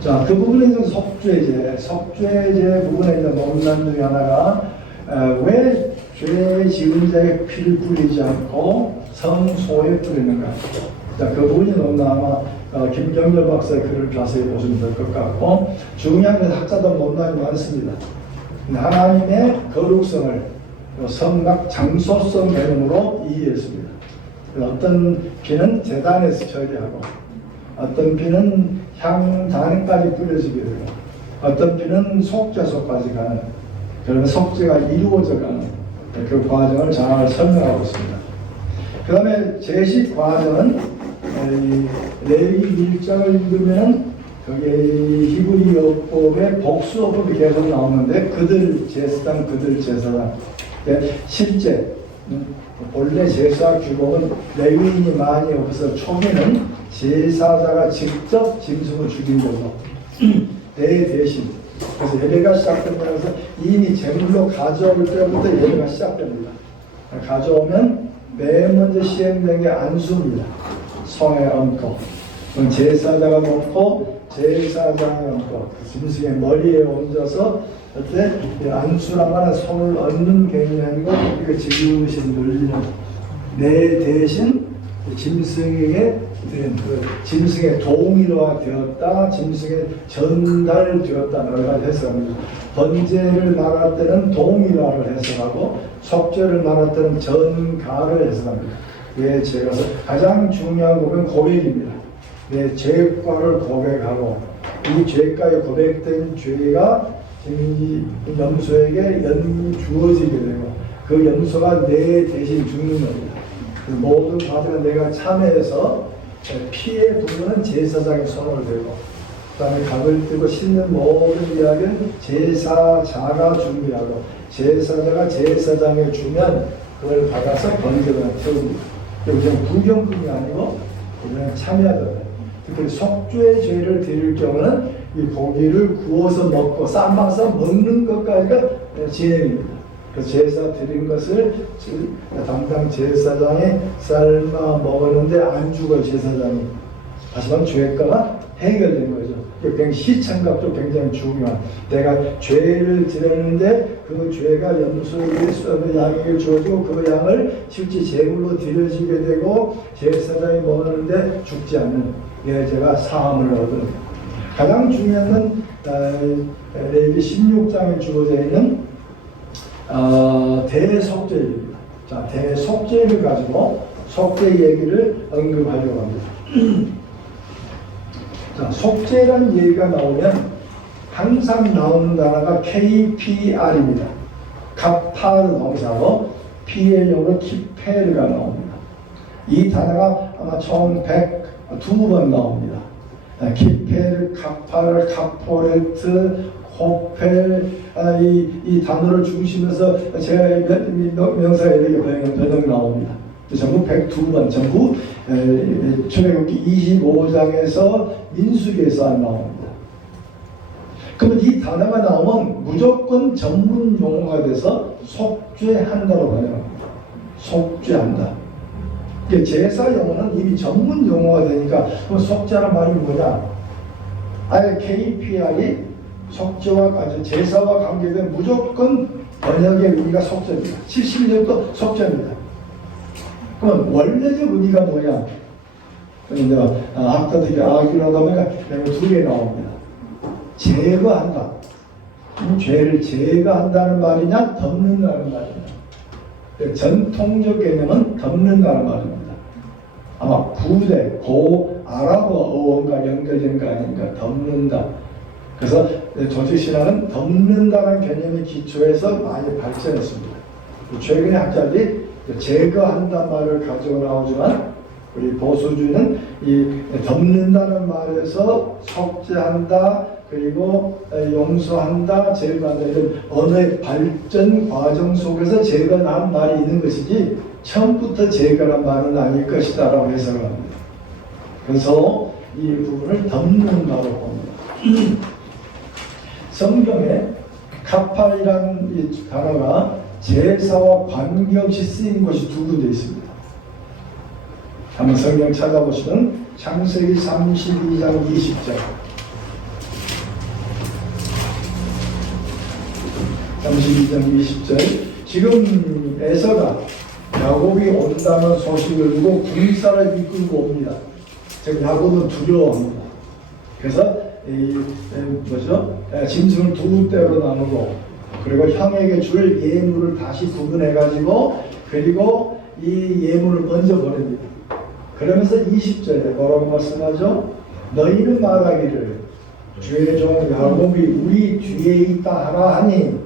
자, 그 부분에서 속죄제 부분에 있는 논란 중에 하나가 왜 죄 지은 자의 피를 뿌리지 않고 성소에 뿌리는가. 자, 그 부분이 논란, 아마 김경렬 박사의 글을 자세히 보시면 될 것 같고, 중요한 건 학자들 논란이 많습니다. 하나님의 거룩성을 성막 장소성 개념으로 이해했습니다. 어떤 피는 제단에서 처리하고, 어떤 피는 향단까지 뿌려지게 되고, 어떤 피는 속죄소까지 가는, 그러면 속죄가 이루어져 가는 그 과정을 잘 설명하고 있습니다. 그 다음에 제식 과정은 레위기 1장을 읽으면 거기에 히브리 율법의 복수어법이 계속 나오는데 그들 제사장, 그들 제사장. 실제 본래 제사 규범은 레위인이 많이 없어서 초기는 제사자가 직접 짐승을 죽인 거고 대신 그래서 예배가 시작되면서 이미 제물로 가져올 때부터 예배가 시작됩니다. 가져오면 맨 먼저 시행된 게 안수입니다. 손에 얹고 제사자가 놓고 제사장에 얹고 짐승의 머리에 얹어서 그때 안수란 말은 손을 얹는 개념이 아니고 이거 지그시 눌리는 내 대신 짐승에게 드린 짐승의 동의로가 되었다, 짐승의 전달되었다 여러 가지 해석합니다. 번제를 말할 때는 동의로를 해석하고 속죄를 말할 때는 전가를 해석합니다. 왜 제가 가장 중요한 부분은 고백입니다. 내 죄과를 고백하고 이 죄가에 고백된 죄가 염소에게 주어지게 되고 그 염소가 내 대신 죽는 겁니다. 모든 과정은 내가 참여해서 피의 부분은 제사장의 손을 대고 그 다음에 각을 뜨고 씻는 모든 이야기는 제사자가 준비하고 제사자가 제사장에 주면 그걸 받아서 번제를 태웁니다. 그냥 구경꾼이 아니고 그냥 참여하잖아요. 특히 속죄의 죄를 드릴 경우는 이 고기를 구워서 먹고 쌈박서 먹는 것까지가 진행입니다. 그 제사 드린 것을 담당 제사장이 삶아 먹었는데 안 죽어요, 제사장이. 하지만 죄가가 해결된 거죠. 굉장히 시청각도 굉장히 중요한. 내가 죄를 지었는데 그 죄가 염소에 양에게 주어지고 그 양을 실제 제물로 드려지게 되고 제사장이 먹는데 죽지 않는 예제가 사함을 얻은 가장 중요한 건 레위기 16장에 주어져 있는 대속죄입니다. 자, 대속죄를 가지고 속죄 얘기를 언급하려고 합니다. 자, 속죄라는 얘기가 나오면 항상 나오는 단어가 KPR입니다. 카파르 동사로 PL용으로 키페르가 나옵니다. 이 단어가 아마 총 102번 나옵니다. 키페르, 카파르, 카포레트, 코펠 이 단어를 중심해서 제가 명사에 이렇게 번역 나옵니다. 전부 102번, 전부 출애굽기 25장에서 민수기에서 나옵니다. 그러면 이 단어가 나오면 무조건 전문 용어가 돼서 속죄한다로 번역합니다. 속죄한다. 제사 용어는 이미 전문 용어가 되니까 그럼 속죄라는 말이 뭐냐? 아예 KPR이 속죄와 제사와 관계된 무조건 번역의 의미가 속죄입니다. 71년도 속죄입니다. 그럼 원래적 의미가 뭐냐? 그런데 아까도 아기라고 하면 두 개 나옵니다. 제거한다. 죄를 제거한다는 말이냐, 덮는다는 말이냐. 전통적 개념은 덮는다는 말입니다. 아마 구대, 아랍어 어원과 연결된 거 아닌가, 덮는다. 그래서 조직신앙은 덮는다는 개념의 기초에서 많이 발전했습니다. 최근에 학자들이 제거한다는 말을 가지고 나오지만 우리 보수주의는 이 덮는다는 말에서 속죄한다, 그리고 용서한다, 제거한다 이런 언어의 발전 과정 속에서 제거한 말이 있는 것이지 처음부터 제거란 말은 아닐 것이다 라고 해석을 합니다. 그래서 이 부분을 덮는다고 봅니다. 성경에 카팔이라는 이 단어가 제사와 관계없이 쓰인 것이 두 군데 있습니다. 한번 성경 찾아보시면 창세기 32장 20절 32장 20절 지금 에서가 야곱이 온다는 소식을 듣고 군사를 이끌고 옵니다. 즉 야곱은 두려워합니다. 그래서 짐승을 두 떼로 나누고 그리고 형에게 줄 예물을 다시 구분해 가지고 그리고 이 예물을 먼저 보냅니다. 그러면서 20절에 뭐라고 말씀하죠? 너희는 말하기를 주의 종 야곱이 우리 뒤에 있다 하라 하니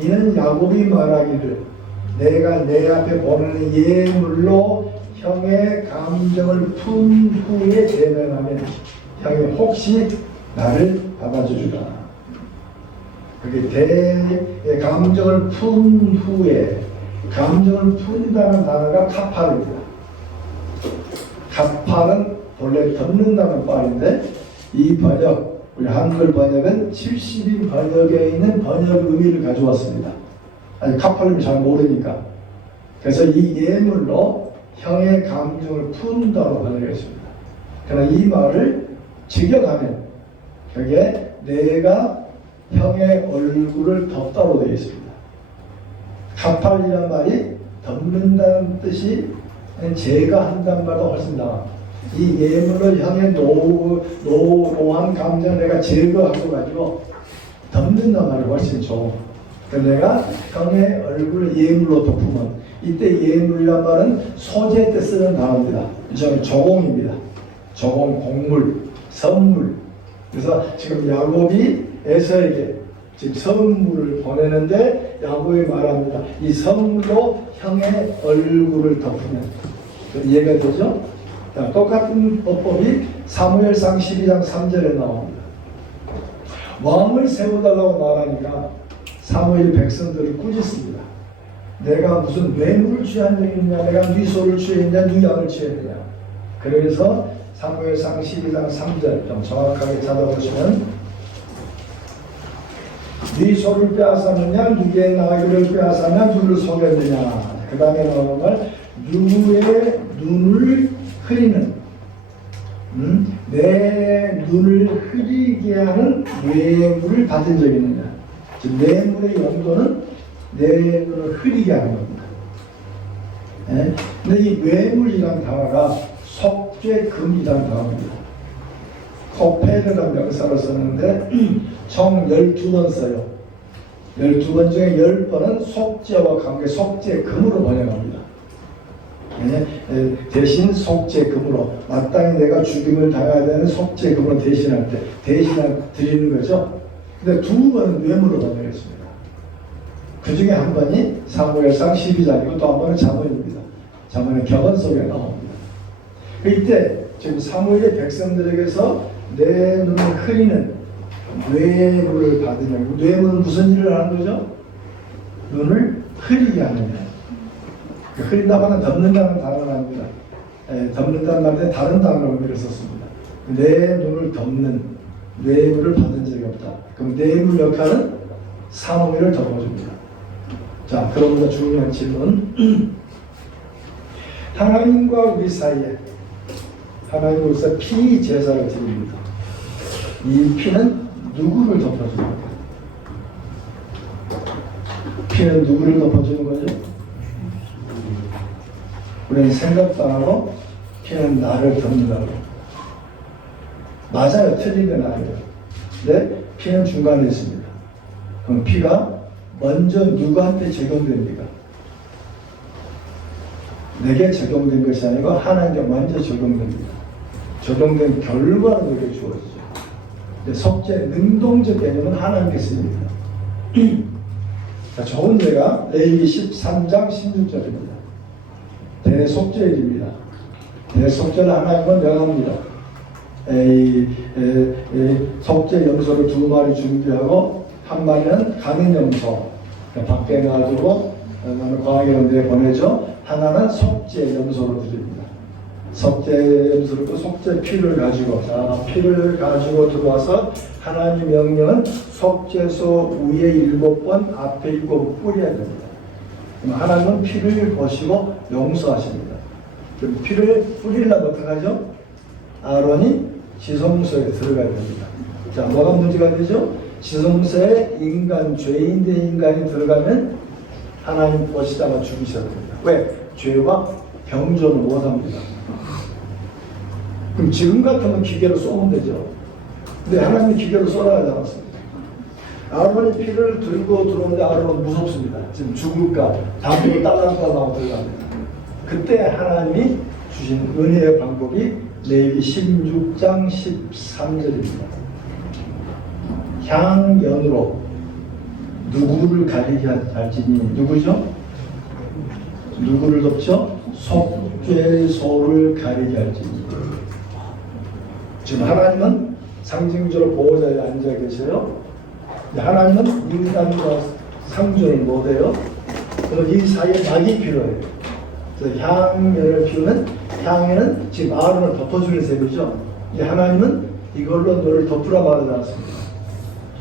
이는 야곱이 말하기를 내가 내 앞에 보내는 예물로 형의 감정을 푼 후에 대면하면 형이 혹시 나를 받아주리라. 그게 감정을 푼 후에 감정을 푼다는 단어가 카팔입니다. 카팔은 본래 덮는다는 말인데 이 번역, 우리 한글 번역은 70인 번역에 있는 번역 의미를 가져왔습니다. 아니 카팔을 잘 모르니까. 그래서 이 예물로 형의 감정을 푼다고 번역했습니다. 그러나 이 말을 직역하면 그게 내가 형의 얼굴을 덮다로 되어 있습니다. 카팔이라는 말이 덮는다는 뜻이 제거한다는 말도 훨씬 나아. 이 예물로 형의 노한 감정을 내가 제거하고 가지고 덮는다는 말이 훨씬 좋아. 그래서 내가 형의 얼굴을 예물로 덮으면 이때 예물이란 말은 소재 때 쓰는 단어입니다. 저는 조공입니다. 조공, 곡물, 선물. 그래서 지금 야곱이 에서에게 지금 선물을 보내는데 야곱이 말합니다. 이 선물로 형의 얼굴을 덮으면 이해가 되죠? 자, 똑같은 어법이 사무엘상 12장 3절에 나옵니다. 왕을 세워달라고 말하니까 사무엘이 백성들을 꾸짖습니다. 내가 무슨 뇌물을 취한 적이 있냐, 내가 네 소를 취했냐, 네 양을 취했느냐. 그래서 사무엘상 12장 3절 좀 정확하게 찾아보시면 네 소를 빼앗았느냐, 누구의 나귀를 빼앗았느냐, 누구를 속였느냐. 그 다음에 나오는 말 누구의 눈을 흐리는 내 눈을 흐리게 하는 뇌물을 받은 적이 있느냐. 즉 뇌물의 용도는 내 눈을 흐리게 하는 겁니다. 예? 근데 이 뇌물이라는 단어가 속죄금이라는 단어입니다. 코페르라는 명사로 썼는데 총 12번 써요. 12번 중에 10번은 속죄와 관계 속죄금으로 번역합니다. 대신 속죄금으로 마땅히 내가 죽임을 당해야 되는 속죄금으로 대신할 때 대신을 드리는 거죠. 근데 2번은 뇌물로 번역했습니다. 그 중에 한 번이 사무엘상 12장이고 또 한 번은 잠언입니다. 잠언의 격언 속에 나옵니다. 이때 지금 사무엘의 백성들에게서 내 눈을 흐리는 뇌물을 받으면 뇌물은 무슨 일을 하는 거죠? 눈을 흐리게 하는 거예요. 흐린다고 하는 덮는다는 단어가 아닙니다. 덮는다는 말에 다른 단어로 의미를 썼습니다. 내 눈을 덮는 뇌물을 받은 적이 없다. 그럼 뇌물 역할은 사무엘을 덮어줍니다. 자, 그러면서 중요한 질문. 하나님과 우리 사이에 하나님과 우리 사이에 피 제사를 드립니다. 이 피는 누구를 덮어줍니까? 피는 누구를 덮어주는 거죠? 우리는 생각도 안 하고 피는 나를 덮는다고. 맞아요. 틀린 건 아니에요. 근데 피는 중간에 있습니다. 그럼 피가 먼저 누구한테 적용됩니까? 내게 적용된 것이 아니고 하나님께 먼저 적용됩니다. 적용된 결과는 우리에게 주어지죠. 근데 속죄, 능동적 개념은 하나님께 쓰입니다. 자, 좋은 예가 레위기 13장 16절입니다. 대속죄일입니다. 대속죄를 하나님은 명합니다. 속죄 염소를 2마리 준비하고 한 마리는 가는 염소 밖에 놔두고 나는 광야로 내보내죠. 하나는 속죄 염소로 드립니다. 속죄 염소를 그 속죄 피를 가지고 피를 가지고 들어와서 하나님 명령은 속죄소 위에 7번 앞에 7번 뿌려야 됩니다. 하나님은 피를 보시고 용서하십니다. 그럼 피를 뿌리려면 어떡하죠? 아론이 지성소에 들어가야 됩니다. 자, 뭐가 문제가 되죠? 지성소에 죄인 된 인간이 들어가면 하나님 보시다가 죽이셔야 됩니다. 왜? 죄와 병존을 못합니다. 그럼 지금 같으면 기계로 쏘면 되죠. 근데 하나님이 기계로 쏘라 하지 않았습니다. 아론이 피를 들고 들어오는데 아론은 무섭습니다. 지금 죽을까 담으로 딸랑딸랑 들어갑니다. 그때 하나님이 주신 은혜의 방법이 레위기 16장 13절입니다. 향연으로 누구를 가리게 할지니 누구죠? 누구를 덮죠? 속죄소를 가리게 할지니. 지금 하나님은 상징적으로 보호자에 앉아 계세요. 하나님은 인간과 상존을 못해요. 그럼 이 사이에 낙이 필요해요. 그래서 향연을 피우는 향연은 지금 아론을 덮어주는 셈이죠. 하나님은 이걸로 너를 덮으라 말하지 않습니다.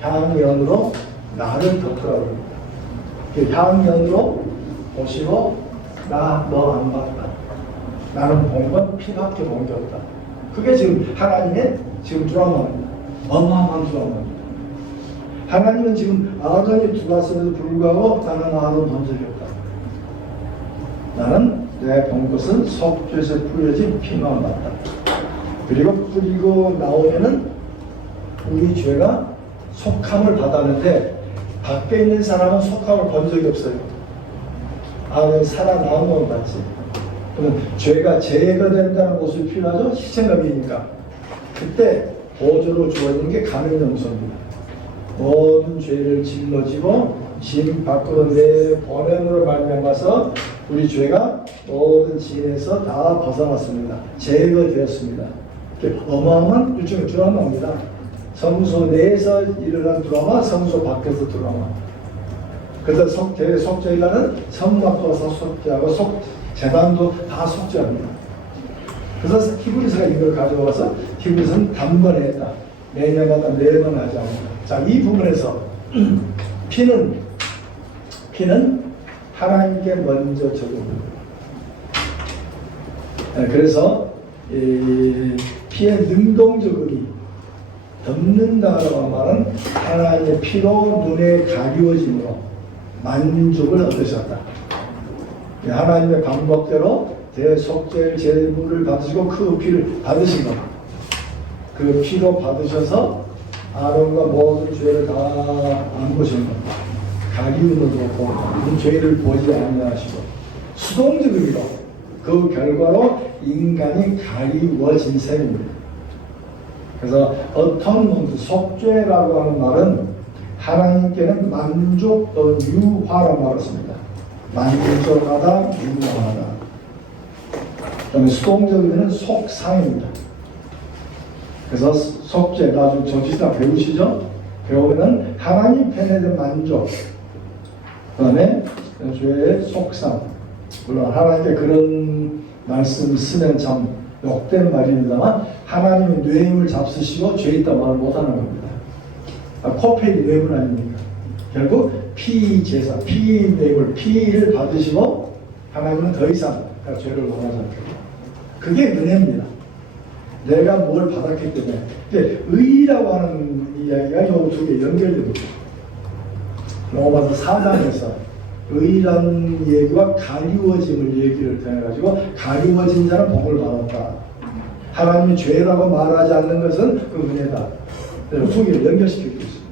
향연으로 나를 덮으라고 합니다. 향연으로 보시고 나 너 안 봤다. 나는 본 건 피밖에 본 게 없다. 그게 지금 하나님의 지금 드라마입니다. 어마어마한 드라마입니다. 하나님은 지금 아론이 들어왔음에도 불구하고 나는 아론 본 적이 없다. 나는 내가 본 것은 속죄에서 뿌려진 피만 봤다. 그리고 뿌리고 나오면은 우리 죄가 속함을 받았는데 밖에 있는 사람은 속함을 본 적이 없어요. 아론이 살아나온 건 봤지. 그러면 죄가 제거된다는 것이 필요하죠. 희생감이니까. 그때 보조로 주어지는 게 가는 염소입니다. 모든 죄를 짊어지고 짐 밖으로 내보냄으로 말미암아서 우리 죄가 모든 진에서 다 벗어났습니다. 제거되었습니다. 어마어마한 일종의 드라마입니다. 성소 내에서 일어난 드라마, 성소 밖에서 드라마. 그래서 대속죄일날은 성막도 와서 속죄하고 재단도 다 속죄합니다. 그래서 히브리서가 이걸 가져와서 히브리서는 단번에 했다. 매년마다 매번 하지 않는다. 자, 이 부분에서 피는 하나님께 먼저 적용됩니다. 그래서 피의 능동적 의미, 덮는다라고 말은 하나님의 피로 눈에 가리워짐으로 만족을 얻으셨다. 하나님의 방법대로 대속죄 제물을 받으시고 그 피를 받으신 것. 그 피로 받으셔서 아론과 모든 죄를 다 안 보신 것. 가리움도 없고 그 죄를 보지 아니하시고 수동적으로 그 결과로 인간이 가리워진 셈입니다. 그래서 어텀먼트 속죄라고 하는 말은 하나님께는 만족 또는 유화란 말을 씁니다. 만족하다, 유화하다. 그다음에 수동적으로는 속상입니다. 그래서 속죄, 나중에 정치사 배우시죠? 배우면 하나님 편에 대한 만족, 그 다음에 죄의 속상. 물론 하나님께 그런 말씀 쓰면 참 욕된 말입니다만 하나님이 뇌물 잡수시고 죄 있다 말을 못하는 겁니다. 코페이 뇌물 아닙니까? 결국 피제사, 피뇌물, 피를 받으시고 하나님은 더 이상 죄를 원하지 않겠다. 그게 은혜입니다. 내가 뭘 받았기 때문에. 의라고 하는 이야기가 이 두 개 연결됩니다. 로마서 4장에서 의라는 얘기와 가리워짐을 얘기를 통해가지고 가리워진 자는 복을 받았다. 하나님이 죄라고 말하지 않는 것은 그 은혜다. 두 개를 연결시키고 있습니다.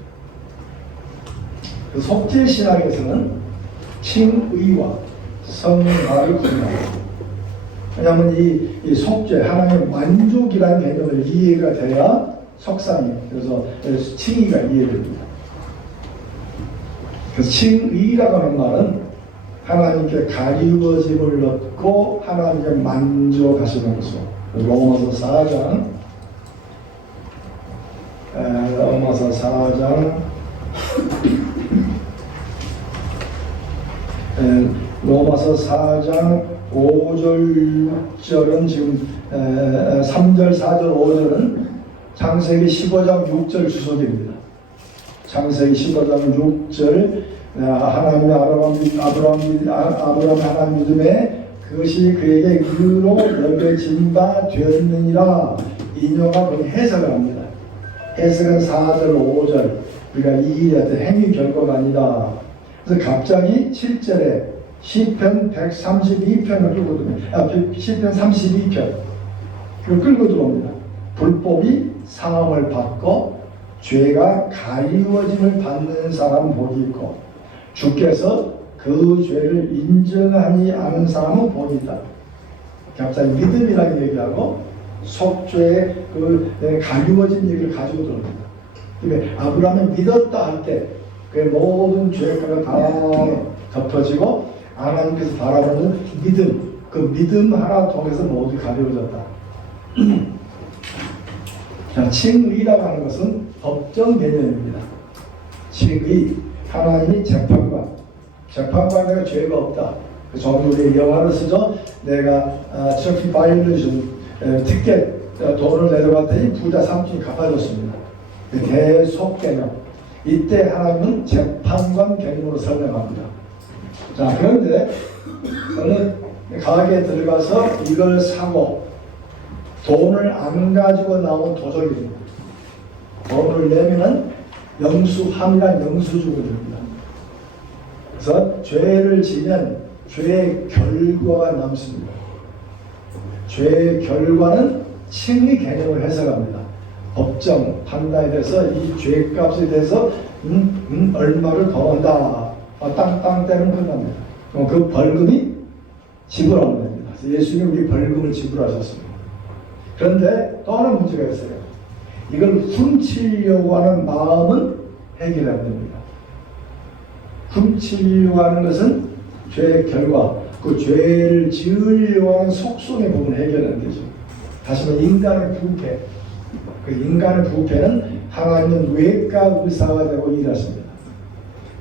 그 속죄 신학에서는 칭의와 성화를 구분합니다. 왜냐하면 이 속죄, 하나님의 만족이라는 개념을 이해가 돼야 속상이에요. 그래서 칭의가 이해됩니다. 그래서 칭의라고 하는 말은 하나님께 가리워짐을 얻고 하나님께 만족하시는 것으로 로마서 4장 로마서 4장 5절 6절은 지금 3절 4절 5절은 창세기 15장 6절 주석입니다. 창세기 15장 6절 하나님의 아브라함 하나님 믿음에 그것이 그에게 의로 여겨진 바 되었느니라. 인용하 거기 해석을 합니다. 해석은 4절 5절 우리가 이 일에 행위 결과가 아니다. 그래서 갑자기 7절에 시편 132편을 끌고 들어옵니다. 시편 32편 끌고 들어옵니다. 불법이 사함을 받고 죄가 가리워짐을 받는 사람은 복이 있고 주께서 그 죄를 인정하지 않은 사람은 복이 있다. 갑자기 믿음이라는 얘기하고 속죄의 그 가리워진 얘기를 가지고 들어옵니다. 그러니까 아브라함이 믿었다 할 때 그 모든 죄가 다 덮어지고 하나님께서 바라보는 믿음, 그 믿음 하나 통해서 모두 가려워졌다. 칭의라고 하는 것은 법정 개념입니다. 칭의, 하나님이 재판관, 재판관에가 죄가 없다. 저는 우리 영화를 쓰죠. 내가 저피 바이올리즘 티켓 돈을 내려갔더니 부자 삼촌이 갚아줬습니다. 대속 개념. 이때 하나님은 재판관 개념으로 설명합니다. 자, 그런데 어느 가게에 들어가서 이걸 사고 돈을 안 가지고 나온 도적입니다. 돈을 내면은 영수함이란 영수증을 줍니다. 그래서 죄를 지면 죄의 결과가 남습니다. 죄의 결과는 칭의 개념을 해석합니다. 법정 판단에 대해서 이 죄값에 대해서 얼마를 더 한다. 땅땅 때는 끝납니다. 그 벌금이 지불하면 됩니다. 예수님이 우리 벌금을 지불하셨습니다. 그런데 또 하나 문제가 있어요. 이걸 훔치려고 하는 마음은 해결이 안 됩니다. 훔치려고 하는 것은 죄의 결과, 그 죄를 지으려고 하는 속성의 부분 해결이 안 되죠. 다시 말해 인간의 부패. 그 인간의 부패는 하나님은 외과 의사가 되고 일하십니다.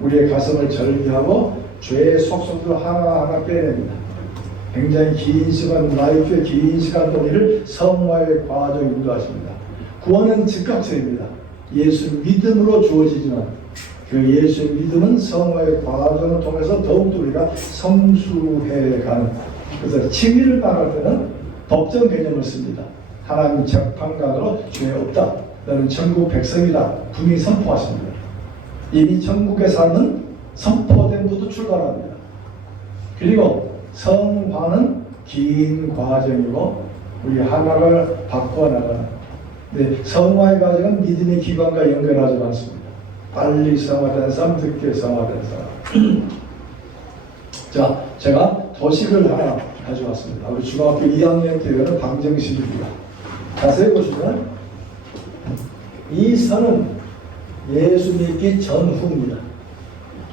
우리의 가슴을 절개하고 죄의 속성도 하나하나 빼냅니다. 굉장히 긴 시간, 라이프의 긴 시간 동안을 성화의 과정에 인도하십니다. 구원은 즉각적입니다. 예수 믿음으로 주어지지만 그 예수 믿음은 성화의 과정을 통해서 더욱더 우리가 성수해가는, 그래서 칭의를 말할 때는 법정 개념을 씁니다. 하나님 재판관으로 죄 없다. 너는 천국 백성이다. 분명히 선포하십니다. 이미 천국에 사는 선포된 부도 출발합니다. 그리고 성화는 긴 과정이고 우리 하나를 바꿔나가는. 근데 성화의 과정은 믿음의 기반과 연결하지 않습니다. 빨리 성화된 사람, 늦게 성화된 사람. 자, 제가 도식을 하나 가져왔습니다. 우리 중학교 2학년 때는 방정식입니다. 자세히 보시면 이 선은 예수 믿기 전후입니다.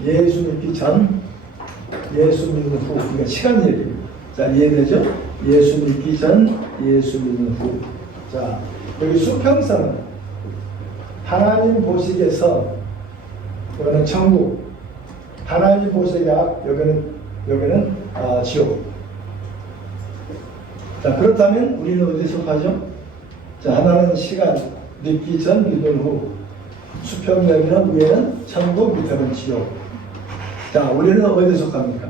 예수 믿기 전, 예수 믿는 후. 그러니까 시간 얘기입니다. 자, 이해되죠? 예수 믿기 전, 예수 믿는 후. 자, 여기 수평선은 하나님 보시기에서 여기는 천국, 하나님 보시기에 여기는 지옥. 자, 그렇다면 우리는 어디에 속하죠? 자, 하나는 시간, 믿기 전, 믿은 후. 수평여기는 위에는 천국, 밑에는 지옥. 자, 우리는 어디에 속합니까?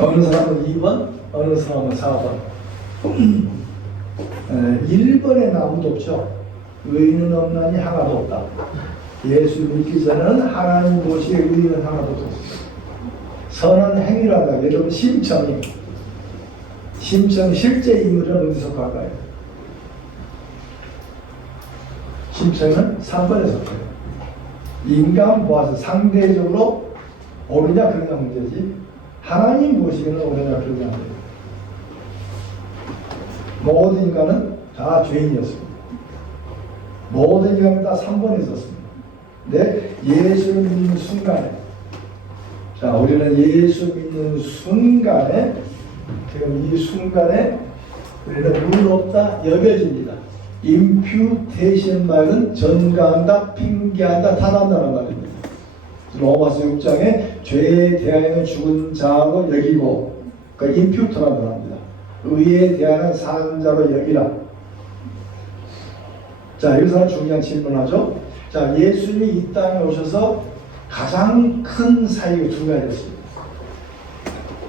어느 사람은 2번, 어느 사람은 4번. 1번에 아무도 없죠. 의인은 없나니 하나도 없다. 예수 믿기 전에는 하나님 보시기에 의인은 하나도 없습니다. 선은 행위라다. 여러분 심청 실제 인물은 어디서 갈까요? 심청은 3번에 속해요. 인간 보아서 상대적으로 옳으냐 그러냐 문제지 하나님 보시기에는 옳으냐 그러냐 문제예요. 모든 인간은 다 죄인이었습니다. 모든 인간은 다 3번에 있었습니다. 근데 예수를 믿는 순간에, 자, 우리는 예수 믿는 순간에, 지금 이 순간에 우리는 의롭다 여겨집니다. 임퓨테이션 말은 전가한다, 핑계한다, 탓한다는 말입니다. 로마서 6장에 죄에 대하여 죽은 자로 여기고, 그러니까 임퓨터라는 말입니다. 의에 대하여 사는 자로 여기라. 자, 여기서 중요한 질문하죠. 자, 예수님이 이 땅에 오셔서 가장 큰 사역이 두 가지였습니다.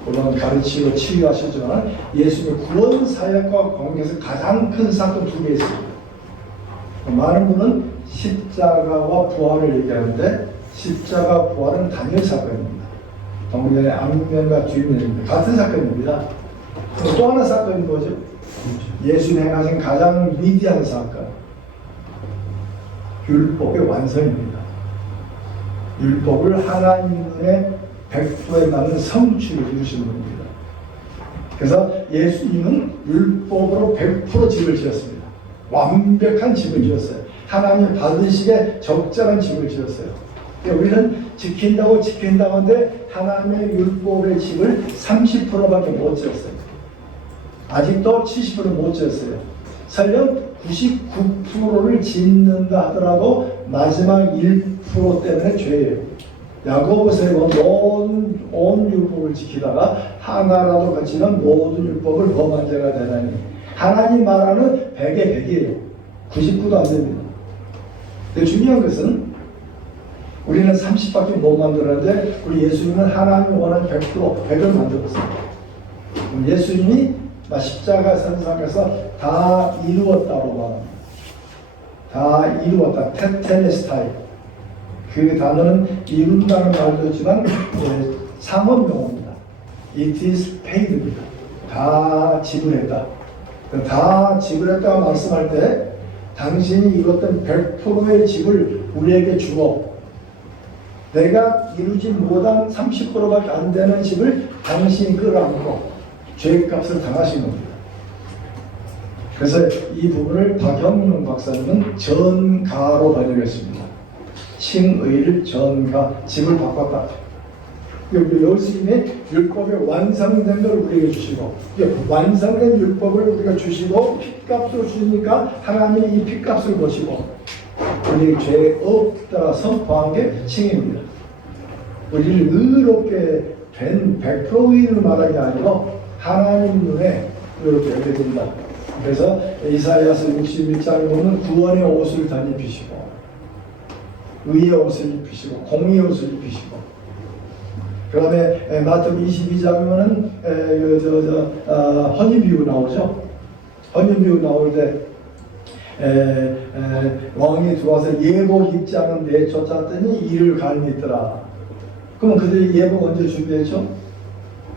물론 가르치고 치유하셨지만 예수님의 구원 사역과 관계에서 가장 큰 사건 두 개 있습니다. 많은 분은 십자가와 부활을 얘기하는데 십자가 부활은 단일 사건입니다. 동전의 앞면과 뒷면입니다. 같은 사건입니다. 또 하나 사건이 뭐죠? 예수님 행하신 가장 위대한 사건, 율법의 완성입니다. 율법을 하나님 눈에 100%에 맞는 성취를 이루신 분입니다. 그래서 예수님은 율법으로 100% 집을 지었습니다. 완벽한 집을 지었어요. 하나님 받으시기에 적절한 집을 지었어요. 우리는 지킨다고 하는데 하나님의 율법의 집을 30%밖에 못 지었어요. 아직도 70% 못 지었어요. 설령 99%를 짓는다 하더라도 마지막 1% 때문에 죄예요. 야고보서에 보면 온 율법을 지키다가 하나라도 거치면 모든 율법을 범한 자가 되나니, 하나님 말하는 100에 100이에요. 99도 안 됩니다. 근데 중요한 것은 우리는 30밖에 못 만들었는데 우리 예수님은 하나님이 원하는 100을 만들었어요. 예수님이 십자가 선상에서 다 이루었다고 말합니다. 다 이루었다. 테텔레스타이. 그 단어는 이룬다는 말도 있지만 상업 용어입니다. It is paid입니다. 다 지불했다. 다 지불했다고 말씀할 때 당신이 이뤘던 100%의 집을 우리에게 주고 내가 이루지 못한 30%밖에 안 되는 집을 당신이 끌어안고 죄값을 당하신 겁니다. 그래서 이 부분을 박영룡 박사님은 전가로 번역했습니다. 칭의를 전가, 집을 바꿨다. 예수님의 율법의 완성된 걸 우리에게 주시고, 완성된 율법을 우리가 주시고 핏값을 주시니까 하나님이 이 핏값을 보시고 우리 죄 없다 선포한 게 칭의입니다. 우리를 의롭게 된 100% 의인을 말하는 게 아니고 하나님 눈에 의롭게 하게 된다. 그래서 이사야서 61장에 보면 구원의 옷을 다 입히시고 의의 옷을 입히시고 공의의 옷을 입히시고, 그 다음에 마태복음 22장에는 헌신비유 나오죠. 헌신비유 나올 때 왕이 들어와서 예복 입지 않은 내쫓았더니 이를 갈미더라. 그럼 그들이 예복 언제 준비했죠?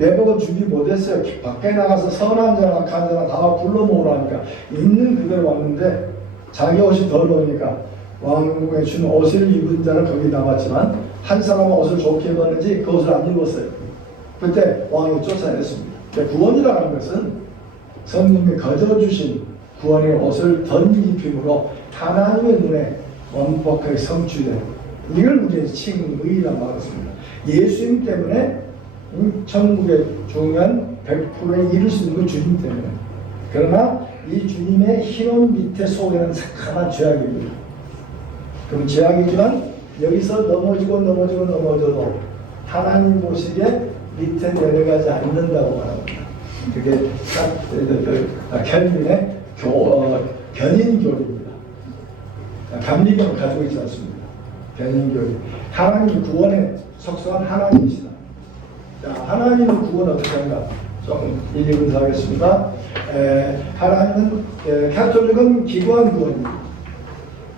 예복은 준비 못했어요. 밖에 나가서 선한 자나 악한 자나 다 불러 모으라니까 있는 그대로 왔는데 자기 옷이 더러우니까 왕궁에 준 옷을 입은 자는 거기 남았지만 한 사람은 옷을 좋게 입었는지 그 옷을 안 입었어요. 그때 왕이 쫓아냈습니다. 구원이라는 것은 성령이 거저주신 구원의 옷을 덧입힘으로 하나님의 눈에 완벽하게 성취된 이걸 우리는 칭의라고 말했습니다. 예수님 때문에 천국의 중요한 100%에 이룰 수 있는 건 주님 때문에. 그러나 이 주님의 흰옷 밑에 속에는 새카만 죄악입니다. 그럼 죄악이지만 여기서 넘어져도 하나님 보시기에 밑에 내려가지 않는다고 말합니다. 그게 켈빈의 견인교리입니다. 감리교는 가지고 있지 않습니다. 견인교리. 하나님 구원에 속성한 하나님이시다. 자, 하나님의 구원은 어떻게 하는가? 좀 일일분석하겠습니다. 하나님은 가톨릭은 기관 구원입니다.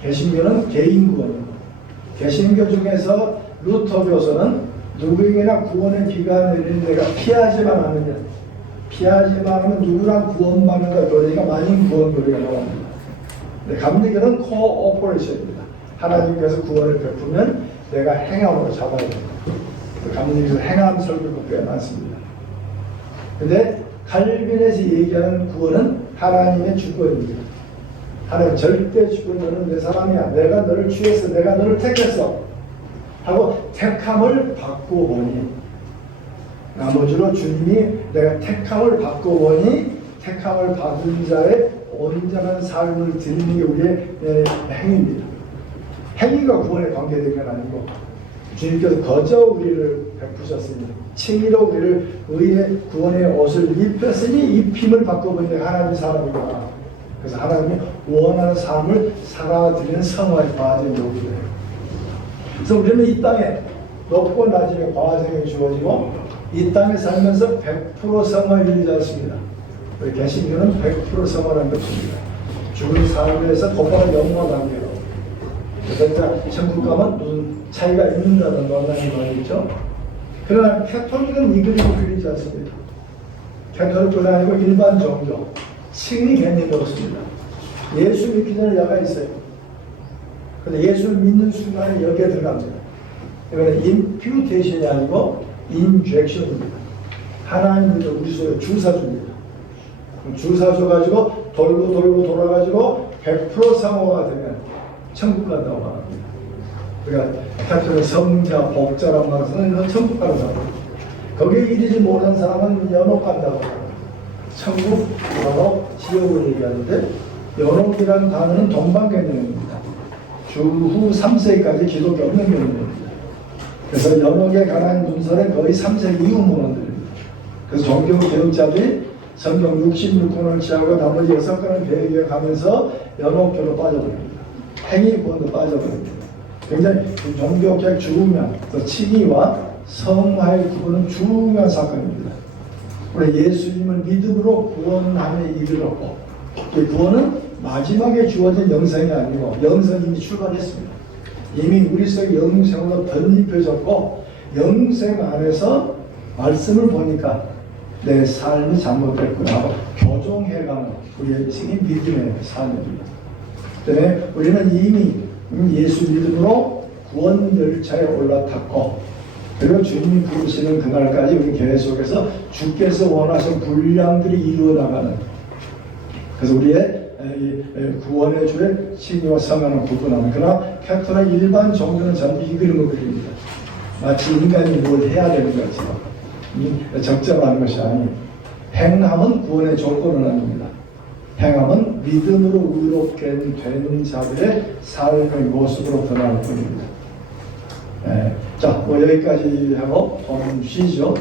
개신교는 개인 구원입니다. 개신교 중에서 루터교서는 누구에게나 구원의 비가 내리는 데가 피하지만 않느냐. 피하지만 하면 누구랑 구원받는가 교리가 만인 구원 교리가 나옵니다. 감리교는 코오퍼레이션입니다. 하나님께서 구원을 베푸면 내가 행함으로 잡아야 됩니다. 감리교 행함 설교가 꽤 많습니다. 근데 칼빈에서 얘기하는 구원은 하나님의 주권입니다. 하나님 절대 주권, 너는 내 사람이야. 내가 너를 취해서 내가 너를 택했어 하고 택함을 받고 보니, 나머지로 주님이 내가 택함을 받고 보니 택함을 받은 자의 온전한 삶을 드리는 게 우리의 행위입니다. 행위가 구원에 관계된 건 아니고 주님께서 거저 우리를 베푸셨으니 칭의로 우리를 의의 구원의 옷을 입혔으니 입힘을 받고 보니 내가 하나님의 사람이구나. 그래서 하나님이 원하는 삶을 살아드리는 성화의 과정이 오게 돼요. 그래서 우리는 이 땅에 높고 낮음의 과정이 주어지고 이 땅에 살면서 100% 성화에 이르지 않습니다. 우리 개신교는 100% 성화라는 것입니다. 죽은 삶에서 곧바로 영원한 관계로. 그래서 천국 가면 무슨 차이가 있는다는 논란이 많겠죠. 그러나 캐톨릭은 이 그림을 그리지 않습니다. 캐톨릭은 아니고 일반 종교, 칭의 개념이 없습니다. 예수 믿기 전에 여가 있어요. 그런데 예수를 믿는 순간에 여기에 들어갑니다. 이거는 임퓨테이션이 아니고 인젝션입니다. 하나님께서 우리 속에 주사 줍니다. 주사 줘가지고 돌고 돌아가지고 100% 상호가 되면 천국 간다고 말합니다. 그러니까 캐톨릭 성자, 복자라고 말해서는 천국 가는 사람. 거기에 이르지 못한 사람은 연옥 간다고 말합니다. 천국, 연옥, 지옥을 얘기하는데 연옥이라는 단어는 동방 개념입니다. 주후 3세기까지 기독이 없는 개념입니다. 그래서 연옥에 관한 문서는 거의 3세기 이후 문헌들입니다. 그래서 종교 개혁자들이 성경 66권을 취하고 나머지 6권을 배우해 가면서 연옥교로 빠져버립니다. 행위권도 빠져버립니다. 굉장히 종교개혁 중요한 칭의와 성화의 구분은 중요한 사건입니다. 우리 예수님을 믿음으로 구원함에 이르렀고, 그 구원은 마지막에 주어진 영생이 아니고 영생이 이미 출발했습니다. 이미 우리 속에 영생으로 덧입혀졌고, 영생 안에서 말씀을 보니까 내 삶이 잘못됐구나 하고 교정해가는 우리의 칭의 믿음의 삶입니다. 때문에 우리는 이미 예수 믿음으로 구원 열차에 올라탔고, 그리고 주님이 부르시는 그날까지 우리 교회 속에서 주께서 원하신 분량들이 이루어나가는, 그래서 우리의 구원의 주의 칭의와 성화는 구분하는. 그러나 캐톨릭 일반 종교는 전부 이 그림을 그립니다. 마치 인간이 뭘 해야 되는 것처럼 적절한 것이 아닌, 행함은 구원의 조건은 아닙니다. 행함은 믿음으로 의롭게 된 자들의 삶의 모습으로 드러날 뿐입니다. 자, 여기까지 하고 좀 쉬죠.